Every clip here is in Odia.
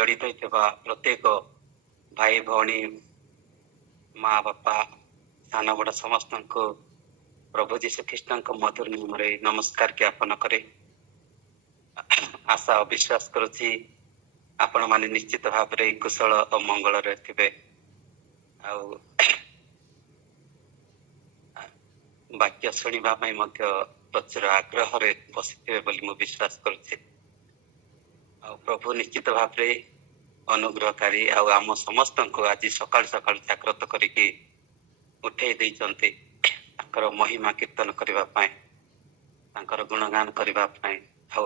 जड़ित होता प्रत्येक भाई भौणी माँ बापा सान बड़ समस्त को प्रभु जीशु ख्रीष्ट मधुर नाम नमस्कार ज्ञापन करे। आशा और विश्वास करुच्ची आपण माने निश्चित भाव में कुशल और मंगल थे। वाक्य शुणा प्रचुर आग्रह बसी मु विश्वास करुच्ची। प्रभु निश्चित भाव में अनुग्रहकारी आम समस्त को आज सकाल सकाल जागृत करके उठे देते महिमा कीर्तन करने गुणगान करने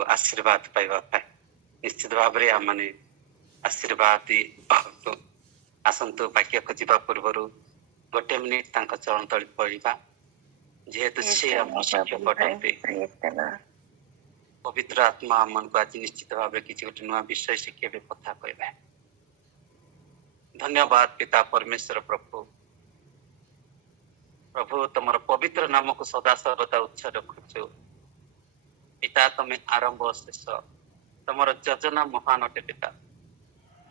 आशीर्वाद पाइबा निश्चित भाव में आम मैंने आशीर्वाद आसतु वाक्य को जीवा पूर्व गोटे मिनिट चरण तली पड़ा जेहेतु सी आम शिक्षक अटंती पवित्र आत्मा आम को आज निश्चित भाव में किसी गोटे नुआ विषय शिखे कथा कह। धन्यवाद पिता परमेश्वर प्रभु प्रभु तुम पवित्र नाम को सदा सर्वदा उच्च रखुचु। पिता तुम्हें आरंभ शेष तुम योजना महान अटे। पिता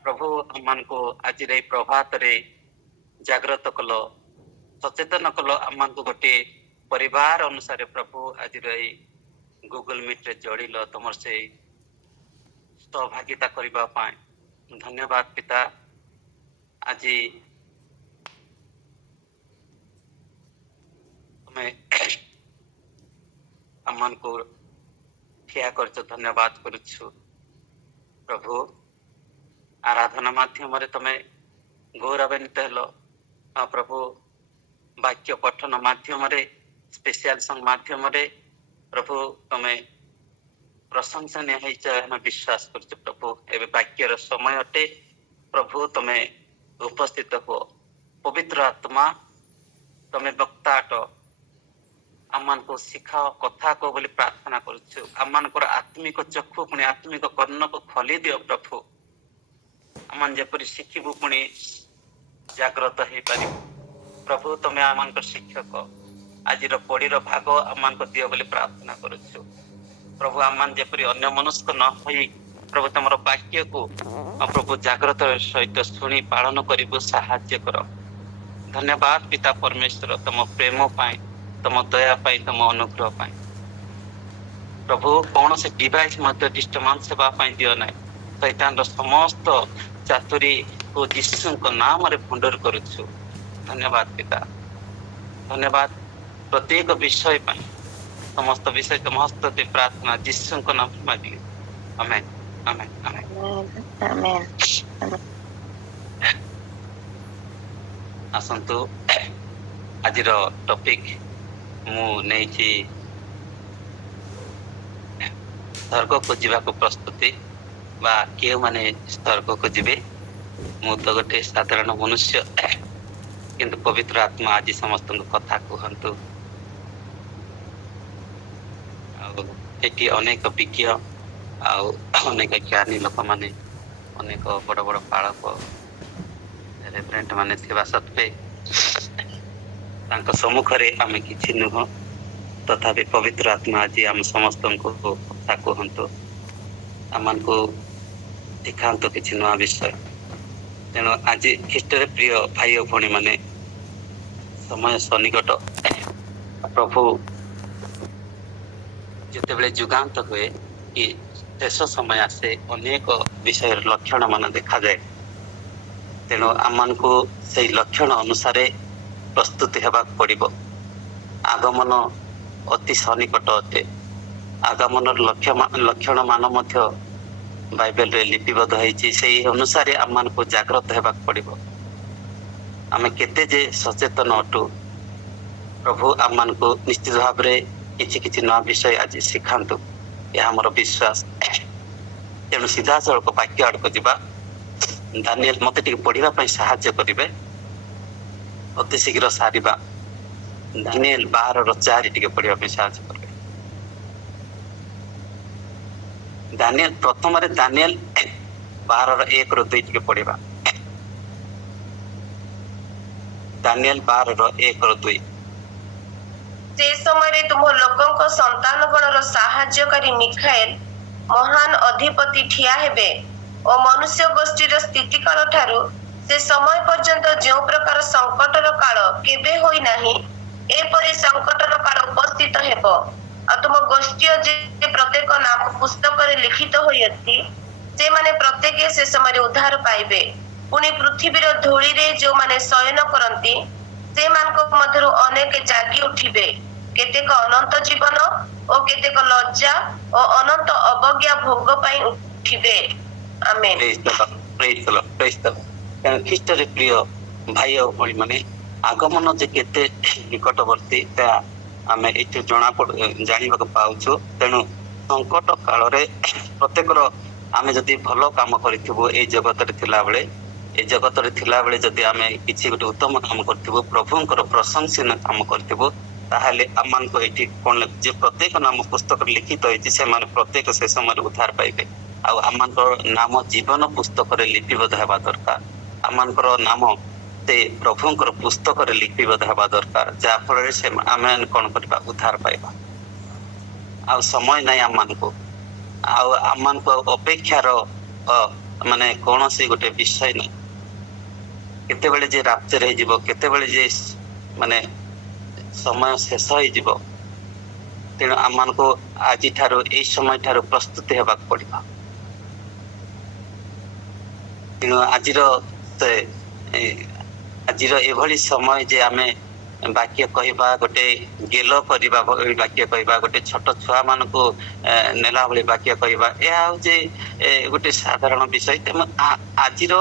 प्रभु आम को आज प्रभात रे जागृत कल सचेतन कल आम को गोटे परिवार अनुसार प्रभु आज गूगल मीट रे जोड़िल तुम से सहभागिता करने धन्यवाद पिता। आज तुम्हें आम को ठिया कर धन्यवाद करुछु प्रभु। आराधना माध्यम तुम्हें गौरवान्वित हेलो प्रभु। वाक्य पठन माध्यम स्पेशल सॉन्ग माध्यम प्रभु तुम्हें प्रशंसनीय है विश्वास कर प्रभु। एवं वाक्यर समय अटे प्रभु तुम्हें उपस्थित हो। पवित्र आत्मा तुम्हें वक्ता अट आम को शिखाओ कथा को बोली प्रार्थना करुछु। आम आत्मिक चक्षु पुणी आत्मिक कर्ण को खोली दियो प्रभु। आम जपरी शिखबू पुणी जागृत हो पार प्रभु। तुम्हें आम शिक्षक आज पढ़ीर भाग आम को दियो बोली प्रार्थना करुछु प्रभु। आम जपरी अन्य मनुष्क न होई प्रभु तुम वाक्य को प्रभु जागृत सहित शुणी पालन करू साहाय्य कर। धन्यवाद पिता परमेश्वर तुम प्रेम पाए तुम दया पाई तुम अनुग्रह पाए प्रभु। कौन से डिवाइस डिस्टर्बांस सेवाई दियो ना शैतान समस्त चातुरी को यीशु नाम रे भंडर करुछु। धन्यवाद पिता धन्यवाद प्रत्येक विषय पाई समस्त विषय तुम हस्तते प्रार्थना यीशु नाम मांगी आमेन आमेन आमेन आमेन। आसंतु आज टॉपिक मु नहीं स्वर्ग को जीवा को प्रस्तुति बा के माने स्वर्ग को जीवे। मु तो गोटे साधारण मनुष्य किंतु पवित्र आत्मा आज समस्त कथा कहतु। एटी अनेक विज्ञ अनेक ज्ञानी लोक माने अनेक बड़ बड़ पालक रेफरेंट माने थिबा सत्वे सम्मुख आम कि नुह तथापि पवित्र आत्मा आज आम समस्त को कथा कहतु आम को दिखात कि नुआ विषय। तेणु आज ख्रीष्ट प्रिय भाई और भणी माने समय सन्निकट प्रभु जिते जुगांत हुए कि शेष समय आसे अनेक विषय लक्षण मान देखा जाए। तेणु आम को से लक्षण अनुसार प्रस्तुति होगा पड़ो। आगमन अति सन्निकट अटे। आगमन लक्षण मान बाइबल रे लिपिबद्ध होती से अनुसार आम को जागृत होगा पड़ो। आम केते जे सचेतन अटू प्रभु आम को निश्चित भाव में किसी नया विषय आज शिखातु यह आमर विश्वास। तेणु सीधा सड़क वाक्य आड़क जा दानिएल मत पढ़ापी साहाय्य करेंगे अति शीघ्र सारिबा। दानिएल 12:4 पढ़ापी साहाय्य करेंगे। दानिएल प्रथम दानिएल 12:1-2 पढ़ा। दानिएल 12:1-2 से समय तुम लोकों संतान गणर साहाय्यकारी मिखाएल महान अधिपति ठिया हेबे ଓ ମନୁଷ୍ୟ ଗୋଷ୍ଠୀର ସ୍ଥିତିକାଳ ଠାରୁ ସେ ସମୟ ପର୍ଯ୍ୟନ୍ତ ଯେଉଁ ପ୍ରକାର ସଙ୍କଟର କାଳ କେବେ ହୋଇନାହିଁ, ଏପରି ସଙ୍କଟର କାଳ ଉପସ୍ଥିତ ହେବ। ଆଉ ତୁମ ଗୋଷ୍ଠୀୟ ଯେ ପ୍ରତ୍ୟେକ ନାମ ପୁସ୍ତକରେ ଲିଖିତ ହୋଇଅଛି, ସେମାନେ ପ୍ରତ୍ୟେକ ସେ ସମୟରେ ଉଦ୍ଧାର ପାଇବେ। ପୁଣି ପୃଥିବୀର ଧୂଳିରେ ଯେଉଁମାନେ ଶୟନ କରନ୍ତି, ସେମାନଙ୍କ ମଧ୍ୟରୁ ଅନେକ ଜାଗି ଉଠିବେ। କେତେକ ଅନନ୍ତ ଜୀବନ ଓ କେତେକ ଲଜ୍ଜା ଓ ଅନନ୍ତ ଅବଜ୍ଞା ଭୋଗ ପାଇଁ ଉଠିବେ। ଆମେନ୍। କାରଣ ଖ୍ରୀଷ୍ଟରେ ପ୍ରିୟ ଭାଇ ଆଉ ଭଳି ମାନେ ଆଗମନ ଯେ କେତେ ନିକଟବର୍ତ୍ତୀ ତାହା ଆମେ ଏଇଠୁ ଜାଣିବାକୁ ପାଉଛୁ। ତେଣୁ ସଙ୍କଟ କାଳରେ ପ୍ରତ୍ୟେକର ଆମେ ଯଦି ଭଲ କାମ କରିଥିବୁ ଏଇ ଜଗତରେ ଥିଲାବେଳେ ଯଦି ଆମେ କିଛି ଗୋଟେ ଉତ୍ତମ କାମ କରିଥିବୁ, ପ୍ରଭୁଙ୍କର ପ୍ରଶଂସନୀୟ କାମ କରିଥିବୁ, ତାହେଲେ ଆମମାନଙ୍କୁ ଏଇଠି କଣ ଯେ ପ୍ରତ୍ୟେକ ନାମ ପୁସ୍ତକରେ ଲିଖିତ ହେଇଛି, ସେମାନେ ପ୍ରତ୍ୟେକ ସେ ସମୟରେ ଉଦ୍ଧାର ପାଇବେ। ଆଉ ଆମମାନଙ୍କର ନାମ ଜୀବନ ପୁସ୍ତକରେ ଲିପିବଦ୍ଧ ହେବା ଦରକାର। ଆମମାନଙ୍କର ନାମ ସେ ପ୍ରଭୁଙ୍କର ପୁସ୍ତକରେ ଲିପିବଦ୍ଧ ହେବା ଦରକାର, ଯାହା ଫଳରେ ଆମେ କଣ କରିବା, ଉଦ୍ଧାର ପାଇବା। ଆଉ ସମୟ ନାହିଁ ଆମମାନଙ୍କୁ, ଆଉ ଆମମାନଙ୍କ ଅପେକ୍ଷାର ମାନେ କୌଣସି ଗୋଟେ ବିଷୟ ନାହିଁ। କେତେବେଳେ ଯେ ରାପ୍ଚର ହେଇଯିବ, କେତେବେଳେ ଯେ ମାନେ ସମୟ ଶେଷ ହେଇଯିବ। ତେଣୁ ଆମମାନଙ୍କୁ ଆଜିଠାରୁ ଏଇ ସମୟ ଠାରୁ ପ୍ରସ୍ତୁତି ହେବାକୁ ପଡିବ। ତେଣୁ ଆଜିର ଏଭଳି ସମୟ ଯେ ଆମେ ବାକ୍ୟ କହିବା, ଗୋଟେ ଗେଲ କରିବା ଭଳି ବାକ୍ୟ କହିବା, ଗୋଟେ ଛୋଟ ଛୁଆ ମାନଙ୍କୁ ନେଲା ଭଳି ବାକ୍ୟ କହିବା, ଏହା ହଉଛି ଗୋଟେ ସାଧାରଣ ବିଷୟ। ତେଣୁ ଆଜିର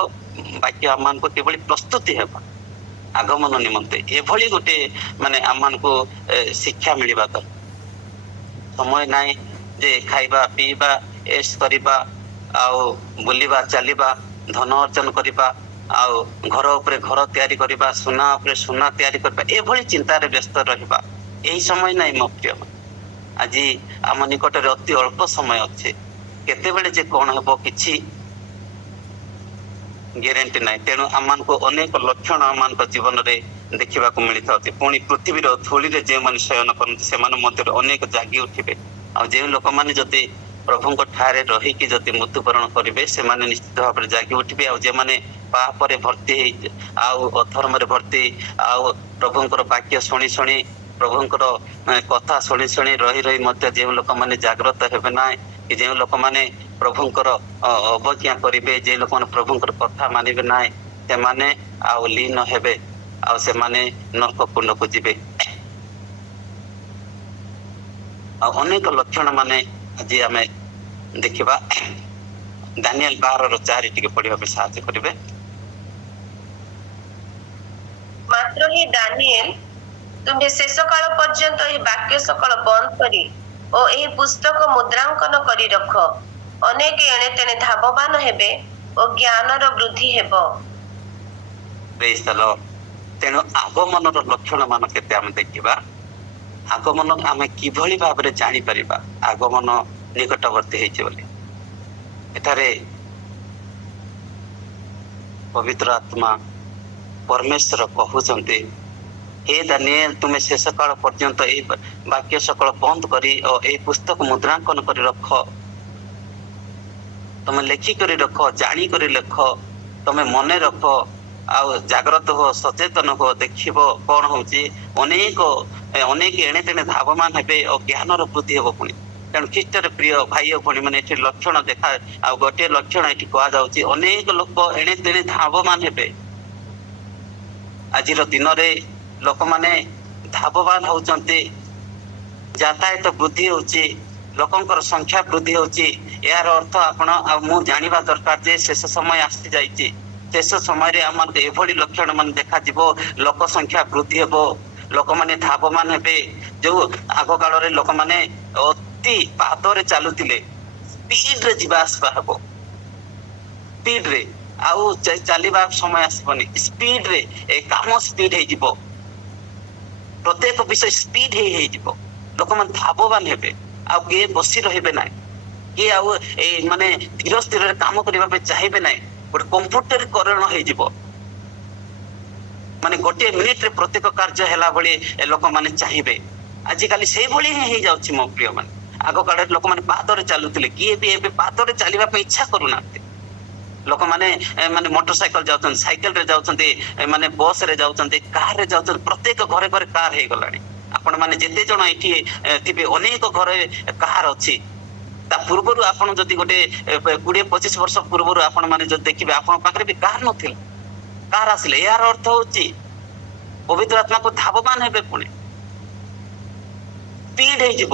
ବାକ୍ୟ ଆମମାନଙ୍କୁ କିଭଳି ପ୍ରସ୍ତୁତି ହେବା ଆଗମନ ନିମନ୍ତେ, ଏଭଳି ଗୋଟେ ମାନେ ଆମମାନଙ୍କୁ ଶିକ୍ଷା ମିଳିବା ଦରକାର। ସମୟ ନାହିଁ ଯେ ଖାଇବା ପିଇବା ଏସ୍ କରିବା, ଆଉ ବୁଲିବା ଚାଲିବା, ଧନ ଅର୍ଜନ କରିବା, ଆଉ ଘର ଉପରେ ଘର ତିଆରି କରିବା, ସୁନା ଉପରେ ସୁନା ତିଆରି କରିବା, ଏଭଳି ଚିନ୍ତାରେ ବ୍ୟସ୍ତ ରହିବା। ଏହି ସମୟ ନାହିଁ ମୋ ପ୍ରିୟ। ଆଜି ଆମ ନିକଟରେ ଅତି ଅଳ୍ପ ସମୟ ଅଛି। କେତେବେଳେ ଯେ କଣ ହେବ କିଛି ଗ୍ୟାରେଣ୍ଟି ନାହିଁ। ତେଣୁ ଆମମାନଙ୍କୁ ଅନେକ ଲକ୍ଷଣ ଆମମାନଙ୍କ ଜୀବନରେ ଦେଖିବାକୁ ମିଳିଥାଉଛି। ପୁଣି ପୃଥିବୀର ଧୂଳିରେ ଯେଉଁମାନେ ଶୟନ କରନ୍ତି, ସେମାନଙ୍କ ମଧ୍ୟରେ ଅନେକ ଜାଗି ଉଠିବେ। ଆଉ ଯେଉଁ ଲୋକମାନେ ଯଦି ପ୍ରଭୁଙ୍କ ଠାରେ ରହିକି ଯଦି ମୃତ୍ୟୁବରଣ କରିବେ, ସେମାନେ ନିଶ୍ଚିତ ଭାବରେ ଜାଗି ଉଠିବେ। ଆଉ ଯେଉଁମାନେ ପାପରେ ଭର୍ତ୍ତି ହେଇ ଆଉ ଅଧର୍ମରେ ଭର୍ତ୍ତି, ଆଉ ପ୍ରଭୁଙ୍କର ବାକ୍ୟ ଶୁଣି ଶୁଣି, ପ୍ରଭୁଙ୍କର କଥା ଶୁଣି ଶୁଣି ରହି ମଧ୍ୟ ଯେଉଁ ଲୋକମାନେ ଜାଗ୍ରତ ହେବେ ନାହିଁ, କି ଯେଉଁ ଲୋକମାନେ ପ୍ରଭୁଙ୍କର ଅବଜ୍ଞା କରିବେ, ଯେ ଲୋକମାନେ ପ୍ରଭୁଙ୍କର କଥା ମାନିବେ ନାହିଁ, ସେମାନେ ଆଉ ଲୀନ ହେବେ, ଆଉ ସେମାନେ ନରକ କୁଣ୍ଡକୁ ଯିବେ। ଆଉ ଅନେକ ଲକ୍ଷଣ ମାନେ ଆଜି ଆମେ ଦେଖିବା। ଦାନିଏଲ 12:4 ଟିକେ ପଢିବା ପାଇଁ ସାହାଯ୍ୟ କରିବେ। ମାତ୍ର ହିଁ ଦାନିଏଲ, ତୁମ୍ଭେ ଶେଷ କାଳ ପର୍ଯ୍ୟନ୍ତ ଏହି ବାକ୍ୟ ସକଳ ବନ୍ଦ କରି ଓ ଏହି ପୁସ୍ତକ ମୁଦ୍ରାଙ୍କନ କରି ରଖ। ଅନେକ ଏଣେ ତେଣେ ଧାବମାନ ହେବେ ଓ ଜ୍ଞାନର ବୃଦ୍ଧି ହେବ। ତେଣୁ ଆଗମନର ଲକ୍ଷଣ ମାନ କେତେ ଆମେ ଦେଖିବା। ଆଗମନ ଆମେ କିଭଳି ଭାବରେ ଜାଣିପାରିବା ଆଗମନ ନିକଟବର୍ତ୍ତୀ ହେଇଛି ବୋଲି। ଏଠାରେ ପବିତ୍ର ଆତ୍ମା ପରମେଶ୍ୱର କହୁଛନ୍ତି, ହେ ଦାନିଏଲ, ତୁମେ ଶେଷ କାଳ ପର୍ଯ୍ୟନ୍ତ ଏହି ବାକ୍ୟ ସକଳ ବନ୍ଦ କରି ଓ ଏହି ପୁସ୍ତକ ମୁଦ୍ରାଙ୍କନ କରି ରଖ। ତମେ ଲେଖିକରି ରଖ, ଜାଣିକରି ଲେଖ, ତମେ ମନେ ରଖ, ଆଉ ଜାଗ୍ରତ ହୁଅ, ସଚେତନ ହୁଅ। ଦେଖିବ କଣ ହଉଛି, ଅନେକ ଏଣେ ତେଣେ ଧାବମାନ ହେବେ ଓ ଜ୍ଞାନର ବୃଦ୍ଧି ହେବ। ପୁଣି ତେଣୁ ଖ୍ରୀଷ୍ଟରେ ପ୍ରିୟ ଭାଇ ଓ ଭଉଣୀ ମାନେ, ଏଠି ଲକ୍ଷଣ ଦେଖା, ଆଉ ଗୋଟିଏ ଲକ୍ଷଣ ଏଠି କୁହାଯାଉଛି, ଅନେକ ଲୋକ ଏଣେ ତେଣେ ଧାବମାନ ହେବେ। ଆଜିର ଦିନରେ ଲୋକମାନେ ଧାବମାନ ହଉଛନ୍ତି, ଯାତାୟାତ ବୃଦ୍ଧି ହଉଛି, ଲୋକଙ୍କର ସଂଖ୍ୟା ବୃଦ୍ଧି ହଉଛି। ଏହାର ଅର୍ଥ ଆପଣ ଆଉ ମୁଁ ଜାଣିବା ଦରକାର ଯେ ଶେଷ ସମୟ ଆସି ଯାଇଛି। ଶେଷ ସମୟରେ ଆମର ଏଭଳି ଲକ୍ଷଣ ମାନେ ଦେଖାଯିବ, ଲୋକ ସଂଖ୍ୟା ବୃଦ୍ଧି ହେବ, ଲୋକମାନେ ଧାବମାନ ହେବେ। ଯୋଉ ଆଗ କାଳରେ ଲୋକମାନେ ଅତି ପାଦରେ ଚାଲୁଥିଲେ, ସ୍ପିଡରେ ଯିବା ଆସିବା ହେବ, ସ୍ପିଡରେ ଆଉ ଚାଲିବା ସମୟ ଆସିବନି, ସ୍ପିଡରେ କାମ ସ୍ପିଡ ହେଇଯିବ, ପ୍ରତ୍ୟେକ ବିଷୟ ସ୍ପିଡ ହେଇଯିବ। ଲୋକମାନେ ଧାବମାନ ହେବେ, ଆଉ କିଏ ବସି ରହିବେ ନାହିଁ, କିଏ ଆଉ ମାନେ ଧୀର ସ୍ଥିରରେ କାମ କରିବା ପାଇଁ ଚାହିଁବେ ନାହିଁ। ଗୋଟେ କମ୍ପ୍ୟୁଟରୀକରଣ ହେଇଯିବ, ମାନେ ଗୋଟିଏ ମିନିଟରେ ପ୍ରତ୍ୟେକ କାର୍ଯ୍ୟ ହେଲା ଭଳି ଲୋକମାନେ ଚାହିଁବେ। ଆଜିକାଲି ସେଇଭଳି ହିଁ ହେଇଯାଉଛି ମୋ ପ୍ରିୟ ମାନେ। ଆଗ କାଳରେ ଲୋକମାନେ ପାଦରେ ଚାଲୁଥିଲେ, କିଏ ବି ଏବେ ପାଦରେ ଚାଲିବା ପାଇଁ ଇଚ୍ଛା କରୁନାହାନ୍ତି। ଲୋକମାନେ ମାନେ ମୋଟର ସାଇକେଲ ଯାଉଛନ୍ତି, ସାଇକେଲ ରେ ଯାଉଛନ୍ତି, ମାନେ ବସ ରେ ଯାଉଛନ୍ତି, କାର ରେ ଯାଉଛନ୍ତି। ପ୍ରତ୍ୟେକ ଘରେ ଘରେ କାର ହେଇଗଲାଣି। ଆପଣ ମାନେ ଯେତେ ଜଣ ଏଠି ଥିବେ, ଅନେକ ଘରେ କାର ଅଛି। ତା ପୂର୍ବରୁ ଆପଣ ଯଦି ଗୋଟେ 20-25 ବର୍ଷ ପୂର୍ବରୁ ଆପଣ ମାନେ ଯଦି ଦେଖିବେ, ଆପଣଙ୍କ ପାଖରେ ବି କାର ନଥିଲା। କାର ଆସିଲେ ଏହାର ଅର୍ଥ ହଉଛି ପବିତ୍ର ଆତ୍ମାକୁ ଧାବମାନ ହେବେ, ପୁଣି ସ୍ପିଡ ହେଇଯିବ,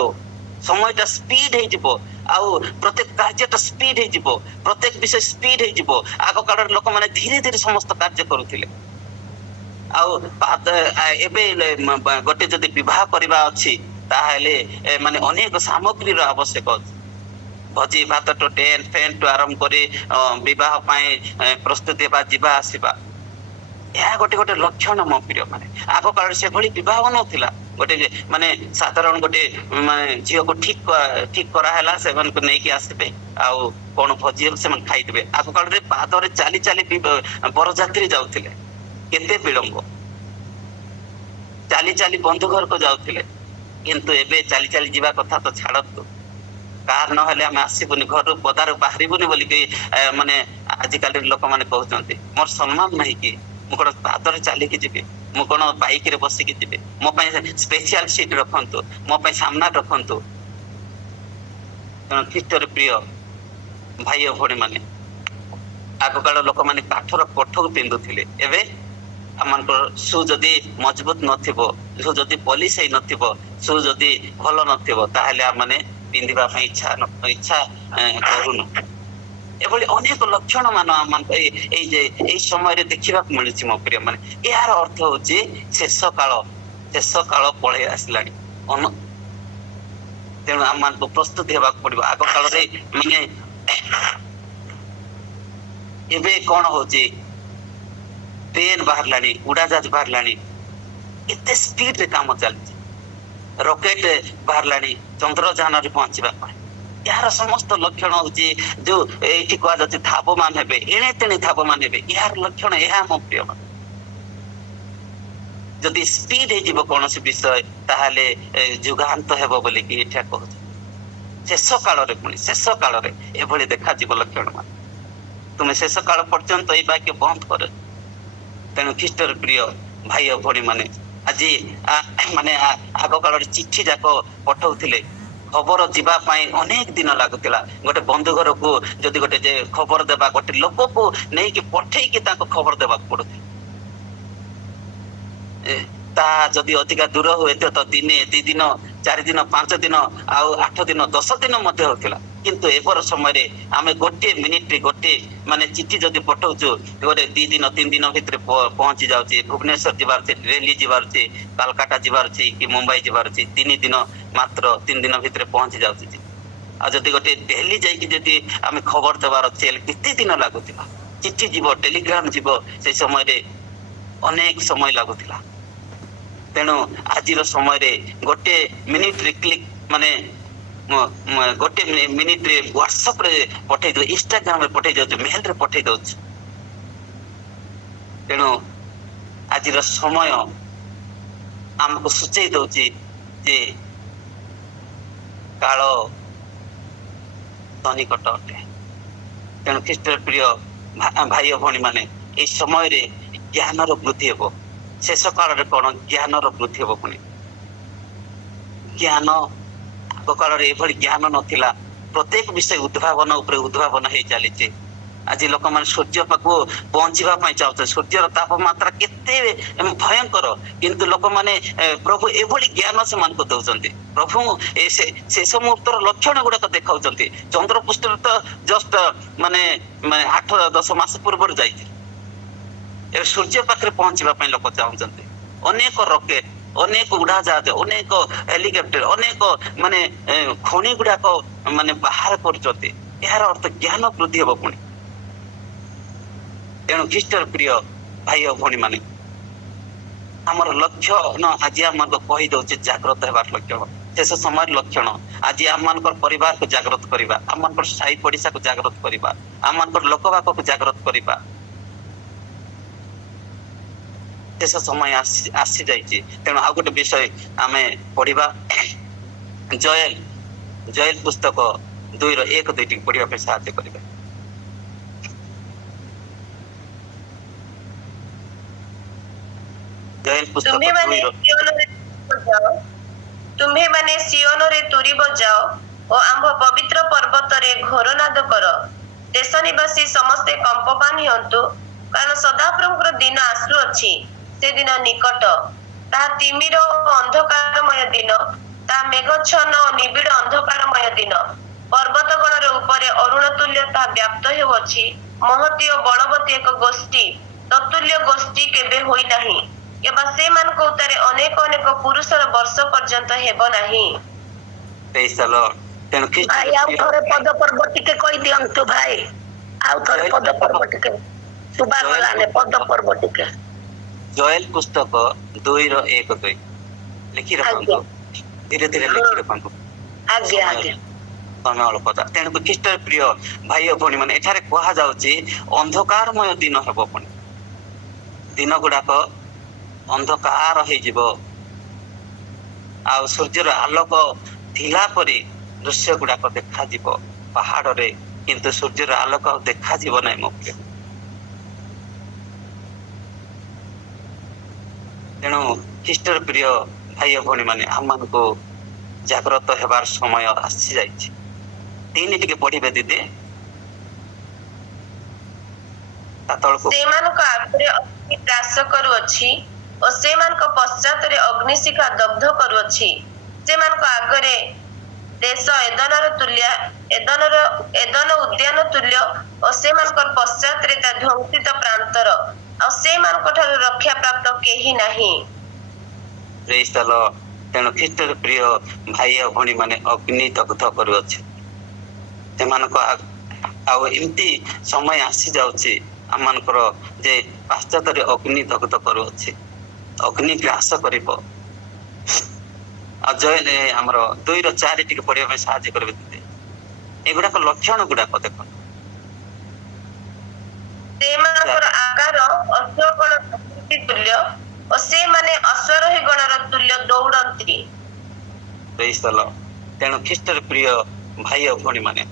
সময়ଟା ସ୍ପିଡ ହେଇଯିବ, ଆଉ ପ୍ରତ୍ୟେକ କାର୍ଯ୍ୟଟା ସ୍ପିଡ ହେଇଯିବ, ପ୍ରତ୍ୟେକ ବିଷୟ ସ୍ପିଡ ହେଇଯିବ। ଆଗ କାଳରେ ଲୋକମାନେ ଧୀରେ ଧୀରେ ସମସ୍ତ କାର୍ଯ୍ୟ କରୁଥିଲେ। ଆଉ ଏବେ ଗୋଟେ ଯଦି ବିବାହ କରିବା ଅଛି, ତାହେଲେ ମାନେ ଅନେକ ସାମଗ୍ରୀର ଆବଶ୍ୟକ ଅଛି। ଭୋଜି ଭାତଠୁ ଟେଣ୍ଟ ଫେଣ୍ଟ ଆରମ୍ଭ କରି ବିବାହ ପାଇଁ ପ୍ରସ୍ତୁତି ହେବା, ଯିବା ଆସିବା, ଏହା ଗୋଟେ ଗୋଟେ ଲକ୍ଷଣ। ମୋ ପ୍ରିୟ ମାନେ, ଆଗ କାଳରେ ସେଭଳି ବିବାହ ନଥିଲା। ଗୋଟେ ମାନେ ସାଧାରଣ ଗୋଟେ ମାନେ ଝିଅକୁ ଠିକ କରାହେଲା, ସେମାନଙ୍କୁ ନେଇକି ଆସିବେ, ଆଉ କଣ ଭୋଜି ସେମାନେ ଖାଇଦେବେ। ଆଗ କାଳରେ ପାଦରେ ଚାଲି ଚାଲି ବରଯାତ୍ରୀ ଯାଉଥିଲେ, କେତେ ବିଳମ୍ବ, ଚାଲି ଚାଲି ବନ୍ଧୁ ଘରକୁ ଯାଉଥିଲେ। କିନ୍ତୁ ଏବେ ଚାଲି ଚାଲି ଯିବା କଥା ତ ଛାଡନ୍ତୁ, କାର ନହେଲେ ଆମେ ଆସିବୁନି, ଘରୁ ପଦାରୁ ବାହାରିବୁନି ବୋଲିକି ମାନେ ଆଜିକାଲି ଲୋକମାନେ କହୁଛନ୍ତି। ମୋର ସମ୍ମାନ ନାହିଁ କି ମୁଁ କଣ ପାଦରେ ଚାଲିକି ଯିବି, ମୁଁ କଣ ବାଇକ ରେ ବସିକି ଯିବି? ମୋ ପାଇଁ ସ୍ପେଶିଆଲ ସିଟ ରଖନ୍ତୁ, ମୋ ପାଇଁ ସାମ୍ନା ରଖନ୍ତୁ। ତେଣୁ ଖ୍ରୀଷ୍ଟରେ ପ୍ରିୟ ଭାଇ ଓ ଭଉଣୀ ମାନେ, ଆଗ କାଳ ଲୋକମାନେ କାଠର କୋଠକୁ ପିନ୍ଧୁଥିଲେ। ଏବେ ଆମମାନଙ୍କର ସୁ ଯଦି ମଜବୁତ ନଥିବ, ସୁ ଯଦି ପଲିସ ହେଇ ନଥିବ, ସୁ ଯଦି ଭଲ ନଥିବ, ତାହେଲେ ଆମମାନେ ପିନ୍ଧିବା ପାଇଁ ଇଚ୍ଛା କରୁନୁ। ଏଭଳି ଅନେକ ଲକ୍ଷଣ ମାନ ଏଇ ସମୟରେ ଦେଖିବାକୁ ମିଳୁଛି। ମୋ ପ୍ରିୟ ମାନେ, ଏହାର ଅର୍ଥ ହଉଛି ଶେଷ କାଳ ପଳେଇ ଆସିଲାଣି। ତେଣୁ ଆମମାନଙ୍କୁ ପ୍ରସ୍ତୁତି ହେବାକୁ ପଡିବ। ଆଗ କାଳରେ ମାନେ ଏବେ କଣ ହଉଛି, ଟ୍ରେନ ବାହାରିଲାଣି, ଉଡାଜାହାଜ ବାହାରିଲାଣି, ଏତେ ସ୍ପିଡ ରେ କାମ ଚାଲିଛି। ରକେଟ ବାହାରିଲାଣି ଚନ୍ଦ୍ରଯାନରେ ପହଞ୍ଚିବା ପାଇଁ। ଏହାର ସମସ୍ତ ଲକ୍ଷଣ ହଉଛି ଯୋଉ ଏଇଠି କୁହାଯାଉଛି ଧାବମାନ ହେବେ, ଏଣେ ତେଣେ ଧାବମାନ ହେବେ। ଏହାର ଲକ୍ଷଣ ଏହା। ମୋ ପ୍ରିୟ, ଯଦି ସ୍ପିଡ ହେଇଯିବ କୌଣସି ବିଷୟ, ତାହେଲେ ଯୁଗାନ୍ତ ହେବ ବୋଲିକି ଏଠା କହୁଛି। ଶେଷ କାଳରେ, ପୁଣି ଶେଷ କାଳରେ ଏଭଳି ଦେଖାଯିବ ଲକ୍ଷଣ ମାନେ। ତୁମେ ଶେଷ କାଳ ପର୍ଯ୍ୟନ୍ତ ଏଇ ବାକ୍ୟ ବନ୍ଦ କର। ତେଣୁ ଖ୍ରୀଷ୍ଟର ପ୍ରିୟ ଭାଇ ଓ ଭଉଣୀ ମାନେ, ଆଜି ମାନେ ଆଗ କାଳରେ ଚିଠି ଯାକ ପଠଉଥିଲେ। ଖବର ଯିବା ପାଇଁ ଅନେକ ଦିନ ଲାଗୁଥିଲା। ଗୋଟେ ବନ୍ଧୁ ଘରକୁ ଯଦି ଗୋଟେ ଖବର ଦେବା, ଗୋଟେ ଲୋକକୁ ନେଇକି ପଠେଇକି ତାଙ୍କୁ ଖବର ଦେବାକୁ ପଡୁଥିଲା। ତା ଯଦି ଅଧିକା ଦୂର ହୁଏ ତ ଦିନେ, 2 ଦିନ, 4 ଦିନ, 5 ଦିନ, ଆଉ 8 ଦିନ, 10 ଦିନ ମଧ୍ୟ ହଉଥିଲା। କିନ୍ତୁ ଏବର ସମୟରେ ଆମେ ଗୋଟିଏ ମିନିଟ, ଗୋଟେ ମାନେ ଚିଠି ଯଦି ପଠଉଛୁ, ଗୋଟେ 2 ଦିନ 3 ଦିନ ଭିତରେ ପହଞ୍ଚି ଯାଉଛି। ଭୁବନେଶ୍ୱର ଯିବାର ଅଛି, ଦିଲ୍ଲୀ ଯିବାର ଅଛି, କାଲକାଟା ଯିବାର ଅଛି, କି ମୁମ୍ବାଇ ଯିବାର ଅଛି, 3 ଦିନ, ମାତ୍ର 3 ଦିନ ଭିତରେ ପହଞ୍ଚି ଯାଉଛି। ଆଉ ଯଦି ଗୋଟେ ଦିଲ୍ଲୀ ଯାଇକି ଯଦି ଆମେ ଖବର ଦେବାର ଅଛି, କେତେ ଦିନ ଲାଗୁଥିଲା? ଚିଠି ଯିବ, ଟେଲିଗ୍ରାମ ଯିବ, ସେ ସମୟରେ ଅନେକ ସମୟ ଲାଗୁଥିଲା। ତେଣୁ ଆଜିର ସମୟରେ ଗୋଟେ ମିନିଟରେ କ୍ଲିକ, ମାନେ ଗୋଟେ ମିନିଟରେ ହ୍ୱାଟ୍ସଆପ ରେ ପଠେଇ ଦଉ, ଇନଷ୍ଟାଗ୍ରାମ ରେ ପଠେଇ ଦଉଛି, ମେଲ ରେ ପଠେଇ ଦଉଛି। ତେଣୁ ଆଜିର ସମୟ ଆମକୁ ସୂଚେଇ ଦଉଛି ଯେ କାଳ ନିକଟ ଅଟେ। ତେଣୁ ଖ୍ରୀଷ୍ଟର ପ୍ରିୟ ଭାଇ ଓ ଭଉଣୀ ମାନେ, ଏଇ ସମୟରେ ଜ୍ଞାନର ବୃଦ୍ଧି ହେବ। ଶେଷ କାଳରେ କଣ? ଜ୍ଞାନର ବୃଦ୍ଧି ହେବ। ପୁଣି ଜ୍ଞାନ, ଆଗ କାଳରେ ଏଭଳି ଜ୍ଞାନ ନଥିଲା। ପ୍ରତ୍ୟେକ ବିଷୟ ଉଦ୍ଭାବନ ଉପରେ ଉଦ୍ଭାବନ ହେଇ ଚାଲିଛି। ଆଜି ଲୋକମାନେ ସୂର୍ଯ୍ୟ ପାଖକୁ ପହଞ୍ଚିବା ପାଇଁ ଚାହୁଁଛନ୍ତି। ସୂର୍ଯ୍ୟର ତାପମାତ୍ରା କେତେ ଭୟଙ୍କର, କିନ୍ତୁ ଲୋକମାନେ ପ୍ରଭୁ ଏଭଳି ଜ୍ଞାନ ସେମାନଙ୍କୁ ଦଉଛନ୍ତି। ପ୍ରଭୁ ଶେଷ ମୁହୂର୍ତ୍ତର ଲକ୍ଷଣ ଗୁଡାକ ଦେଖାଉଛନ୍ତି। ଚନ୍ଦ୍ରପୃଷ୍ଠରେ ତ ଜଷ୍ଟ ମାନେ 8-10 ମାସ ପୂର୍ବରୁ ଯାଇଛି। ଏବେ ସୂର୍ଯ୍ୟ ପାଖରେ ପହଞ୍ଚିବା ପାଇଁ ଲୋକ ଚାହୁଁଛନ୍ତି। ଅନେକ ରକେଟ, ଅନେକ ଉଡାଜାହାଜ, ଅନେକ ହେଲିକପ୍ଟର, ଅନେକ ମାନେ ଖଣି ଗୁଡାକ ମାନେ ବାହାର କରୁଛନ୍ତି। ଏହାର ଅର୍ଥ ଜ୍ଞାନ ବୃଦ୍ଧି ହେବ ପୁଣି। ତେଣୁ ଖ୍ରୀଷ୍ଟର ପ୍ରିୟ ଭାଇ ଓ ଭଉଣୀ ମାନେ, ଆମର ଲକ୍ଷଣ ଆଜି ଆମକୁ କହିଦଉଛି ଜାଗ୍ରତ ହେବାର ଲକ୍ଷଣ, ଶେଷ ସମୟର ଲକ୍ଷଣ। ଆଜି ଆମମାନଙ୍କର ପରିବାରକୁ ଜାଗ୍ରତ କରିବା, ଆମମାନଙ୍କର ସାହି ପଡିଶାକୁ ଜାଗ୍ରତ କରିବା, ଆମମାନଙ୍କର ଲୋକ ବାକକୁ ଜାଗ୍ରତ କରିବା। ଶେଷ ସମୟ ଆସି ଯାଇଛି। ତେଣୁ ଆଉ ଗୋଟେ ବିଷୟ ଆମେ ପଢିବା, ଜୟେଲ ପୁସ୍ତକ 2:1-2 ପଢିବା ପାଇଁ ସାହାଯ୍ୟ କରିବେ। ଜୟେଲ ପୁସ୍ତକ ତୁମ୍ଭେମାନେ 2 ର ସିଓନରେ ବଜାଅ, ତୁମ୍ଭେମାନେ ସିଓନରେ ତୁରୀ ବଜାଅ ଓ ଆମ୍ଭ ପବିତ୍ର ପର୍ବତରେ ଘୋରନାଦ କର। ଦେଶ ନିବାସୀ ସମସ୍ତେ କମ୍ପମାନ ନିଅନ୍ତୁ, କାରଣ ସଦାପ୍ରଭୁଙ୍କର ଦିନ ଆସୁଅଛି, ସେ ଦିନ ନିକଟ। ତାହା ତିମିର ଓ ଅନ୍ଧକାରମୟ ଦିନ, ତାହା ମେଘଚ୍ଛନ୍ନ ଓ ନିବିଡ଼ ଅନ୍ଧକାରମୟ ଦିନ। ପର୍ବତଗଣର ଉପରେ ଅରୁଣ ତୁଲ୍ୟ ତାହା ବ୍ୟାପ୍ତ ହେଉଅଛି। ମହତୀ ଓ ବଳବତୀ ଏକ ଗୋଷ୍ଠୀ, ତତୁଲ୍ୟ ଗୋଷ୍ଠୀ କେବେ ହୋଇନାହିଁ। କେବଳ ସେମାନଙ୍କ ଉତ୍ତାରେ ଅନେକ ଅନେକ ପୁରୁଷର ବର୍ଷ ପର୍ଯ୍ୟନ୍ତ ହେବ ନାହିଁ। Praise the Lord. ତେଣୁ ଖ୍ରୀଷ୍ଟ ଭାଇ ଆଉ ଥରେ ପଦ ପର୍ବ ଟିକେ କହିଦିଅନ୍ତୁ ଭାଇ, ଆଉ ଥରେ ପଦ ପର୍ବ ଟିକେ ଶୁଭାଗଲାନି, ପଦ ପର୍ବ ଟିକେ। ଜୟେଲ ପୁସ୍ତକ 2 ର 1 2 ଲେଖି ରଖନ୍ତୁ, ଧୀରେ ଧୀରେ ଲେଖି ରଖନ୍ତୁ। ଆଜ୍ଞା ଆଜ୍ଞା। ସମୟ ଅଳ୍ପ। ତେଣୁ ଖ୍ରୀଷ୍ଟ ପ୍ରିୟ ଭାଇ ଓ ଭଉଣୀ ମାନେ, ଏଠାରେ କୁହାଯାଉଛି ଅନ୍ଧକାରମୟ ଦିନ ହେବ। ପୁଣି ଦିନ ଗୁଡାକ ଅନ୍ଧକାର ହେଇଯିବ, ଆଉ ସୂର୍ଯ୍ୟର ଆଲୋକ ଥିଲା ପରି ଦୃଶ୍ୟ ଗୁଡାକ ଦେଖାଯିବ ପାହାଡରେ, କିନ୍ତୁ ସୂର୍ଯ୍ୟର ଆଲୋକ ଆଉ ଦେଖାଯିବ ନାହିଁ ମୋ ପ୍ରିୟ। ତେଣୁ ଖ୍ରୀଷ୍ଟର ପ୍ରିୟ ଭାଇ ଓ ଭଉଣୀ ମାନେ, ଆମମାନଙ୍କୁ ଜାଗ୍ରତ ହେବାର ସମୟ ଆସି ଯାଇଛି। 3 ଟିକେ ପଢିବେ ଦିଦି। ସେମାନଙ୍କ ଆଗରେ ଅଗ୍ନି ଗ୍ରାସ କରୁଅଛି ଓ ସେମାନଙ୍କ ପଶ୍ଚାତରେ ଅଗ୍ନିଶିଖା ଦଗ୍ଧ କରୁଅଛି। ସେମାନଙ୍କ ଆଗରେ ଦେଶ ଏଦନର ଉଦ୍ୟାନ ତୁଲ୍ୟ ଓ ସେମାନଙ୍କର ପଶ୍ଚାତରେ ତା ଧ୍ୱଂସିତ ପ୍ରାନ୍ତର, ଆଉ ସେମାନଙ୍କ ଠାରୁ ରକ୍ଷା ପ୍ରାପ୍ତ କେହି ନାହିଁ। ପ୍ରେଜ୍ ଦ ଲର୍ଡ। ତେଣୁ ଖ୍ରୀଷ୍ଟର ପ୍ରିୟ ଭାଇ ଓ ଭଉଣୀ ମାନେ, ଅଗ୍ନି ଦଗ୍ଧ କରୁଅଛି ସେମାନଙ୍କ। ଆଉ ଏମିତି ସମୟ ଆସି ଯାଉଛି ଆମମାନଙ୍କର ଯେ ପାଶ୍ଚାତ୍ୟରେ ଅଗ୍ନି ଦଗ୍ଧ କରୁଅଛି, ଅଗ୍ନି ଗ୍ରାସ କରିବ। ଆଉ ଆମର 2 ର 4 ଟିକେ ପଢିବା ପାଇଁ ସାହାଯ୍ୟ କରିବେ ଦିଦି। ଏଗୁଡାକ ଲକ୍ଷଣ ଗୁଡାକ ଦେଖନ୍ତୁ। ସେମାନଙ୍କର ଆକାର ଅଶ୍ୱଗଣ ତୁଲ୍ୟ ଓ ସେମାନେ ଅଶ୍ୱାରୋହୀ ଗଣର ତୁଲ୍ୟ ଦୌଡନ୍ତି। ପ୍ରେଜ୍ ଦ ଲର୍ଡ। ତେଣୁ ଖ୍ରୀଷ୍ଟର ପ୍ରିୟ ଭାଇ ଓ ଭଉଣୀ ମାନେ,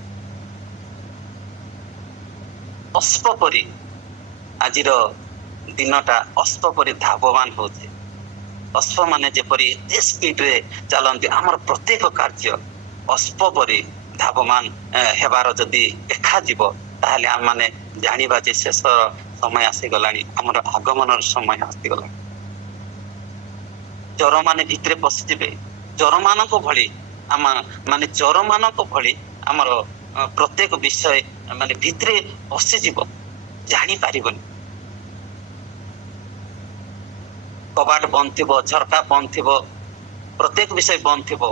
ଅଶ୍ବ ପରି ଆଜିର ଦିନଟା ଅଶ୍ବ ପରି ଧାବମାନ ହଉଛି। ଅଶ୍ବ ମାନେ ଯେପରି ଏତେ ସ୍ପିଡରେ ଚାଲନ୍ତି, ଆମର ପ୍ରତ୍ୟେକ କାର୍ଯ୍ୟ ଅଶ୍ବ ପରି ଧାବମାନ ହେବାର ଯଦି ଦେଖାଯିବ, ତାହେଲେ ଆମମାନେ ଜାଣିବା ଯେ ଶେଷ ସମୟ ଆସିଗଲାଣି, ଆମର ଆଗମନର ସମୟ ଆସିଗଲାଣି। ଚୋରମାନେ ଭିତରେ ପଶିଯିବେ, ଚୋରମାନଙ୍କ ଭଳି ଚୋରମାନଙ୍କ ଭଳି ଆମର ପ୍ରତ୍ୟେକ ବିଷୟ ମାନେ ଭିତରେ ପଶିଯିବ, ଜାଣିପାରିବନି। କବାଟ ବନ୍ଦ ଥିବ, ଝରକା ବନ୍ଦ ଥିବ, ପ୍ରତ୍ୟେକ ବିଷୟ ବନ୍ଦ ଥିବ।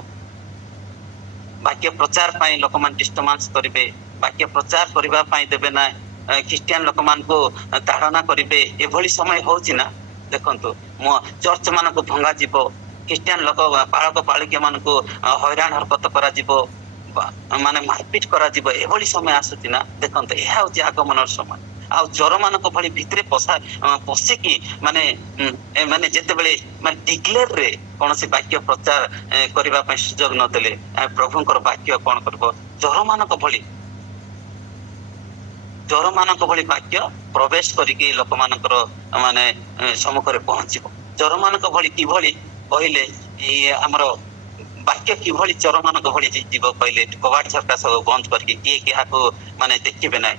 ବାକ୍ୟ ପ୍ରଚାର ପାଇଁ ଲୋକମାନେ ଡିଷ୍ଟର୍ବାନ୍ସ କରିବେ, ବାକ୍ୟ ପ୍ରଚାର କରିବା ପାଇଁ ଦେବେ ନାହିଁ, ଖ୍ରୀଷ୍ଟିଆନ ଲୋକମାନଙ୍କୁ ତାଡ଼ନା କରିବେ। ଏଭଳି ସମୟ ହଉଛି ନା, ଦେଖନ୍ତୁ ଚର୍ଚ୍ଚ ମାନଙ୍କୁ ଭଙ୍ଗାଯିବ, ଖ୍ରୀଷ୍ଟିଆନ ଲୋକ ପାଳକ ପାଳିକା ମାନଙ୍କୁ ହଇରାଣ ହରକତ କରାଯିବ, ମାନେ ମାରପିଟ କରାଯିବ। ଏଭଳି ସମୟ ଆସୁଛି ନା, ଦେଖନ୍ତୁ ଏହା ହଉଛି ଆଗମନର ସମୟ। ଆଉ ଚୋର ମାନଙ୍କ ଭଳି ଭିତରେ ପଶିକି ମାନେ ଯେତେବେଳେ ଡିକ୍ଲେରରେ କୌଣସି ବାକ୍ୟ ପ୍ରଚାର କରିବା ପାଇଁ ସୁଯୋଗ ନଦେଲେ, ପ୍ରଭୁଙ୍କର ବାକ୍ୟ କଣ କରିବ? ଚୋରମାନଙ୍କ ଭଳି ବାକ୍ୟ ପ୍ରବେଶ କରିକି ଲୋକମାନଙ୍କର ସମ୍ମୁଖରେ ପହଞ୍ଚିବ। ଚୋରମାନଙ୍କ ଭଳି କିଭଳି କହିଲେ, ଆମର ବାକ୍ୟ କିଭଳି ଚୋରମାନଙ୍କ ଭଳି ଯିବ କହିଲେ? କବାଟ ଝରକା ସବୁ ବନ୍ଦ କରିକି କିଏ କାହାକୁ ଦେଖିବେ ନାହିଁ।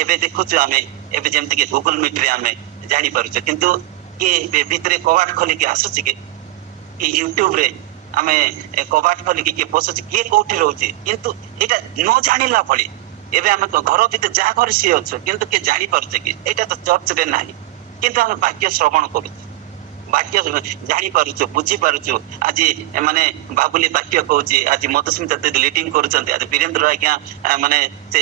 ଏବେ ଦେଖୁଛୁ ଆମେ, ଏବେ ଯେମିତିକି ଗୁଗୁଲ ମିଟରେ ଆମେ ଜାଣିପାରୁଛୁ, କିନ୍ତୁ କିଏ ଭିତରେ କବାଟ ଖୋଲିକି ଆସୁଛି କି? ୟୁଟ୍ୟୁବରେ ଆମେ କବାଟ ଖୋଲିକି କିଏ ପଶୁଛି, କିଏ କୋଉଠି ରହୁଛି? କିନ୍ତୁ ଏଇଟା ନ ଜାଣିଲା ଭଳି ଏବେ ଆମେ ଘର ଭିତରେ ଯାହା ଘରେ ସିଏ ଅଛୁ, କିନ୍ତୁ କିଏ ଜାଣିପାରୁଛେ କି ଏଇଟା ତ ଚର୍ଚ୍ଚରେ ନାହିଁ? କିନ୍ତୁ ଆମେ ବାକ୍ୟ ଶ୍ରବଣ କରୁଛୁ, ବାକ୍ୟ ଜାଣିପାରୁଛୁ, ବୁଝିପାରୁଛୁ। ଆଜି ବାବୁଲି ବାକ୍ୟ କହୁଛି, ଆଜି ମଧୁସ୍ମିତା ଦିଦି ଲିଡିଂ କରୁଛନ୍ତି, ଆଜି ବୀରେନ୍ଦ୍ର ଆଜ୍ଞା ସେ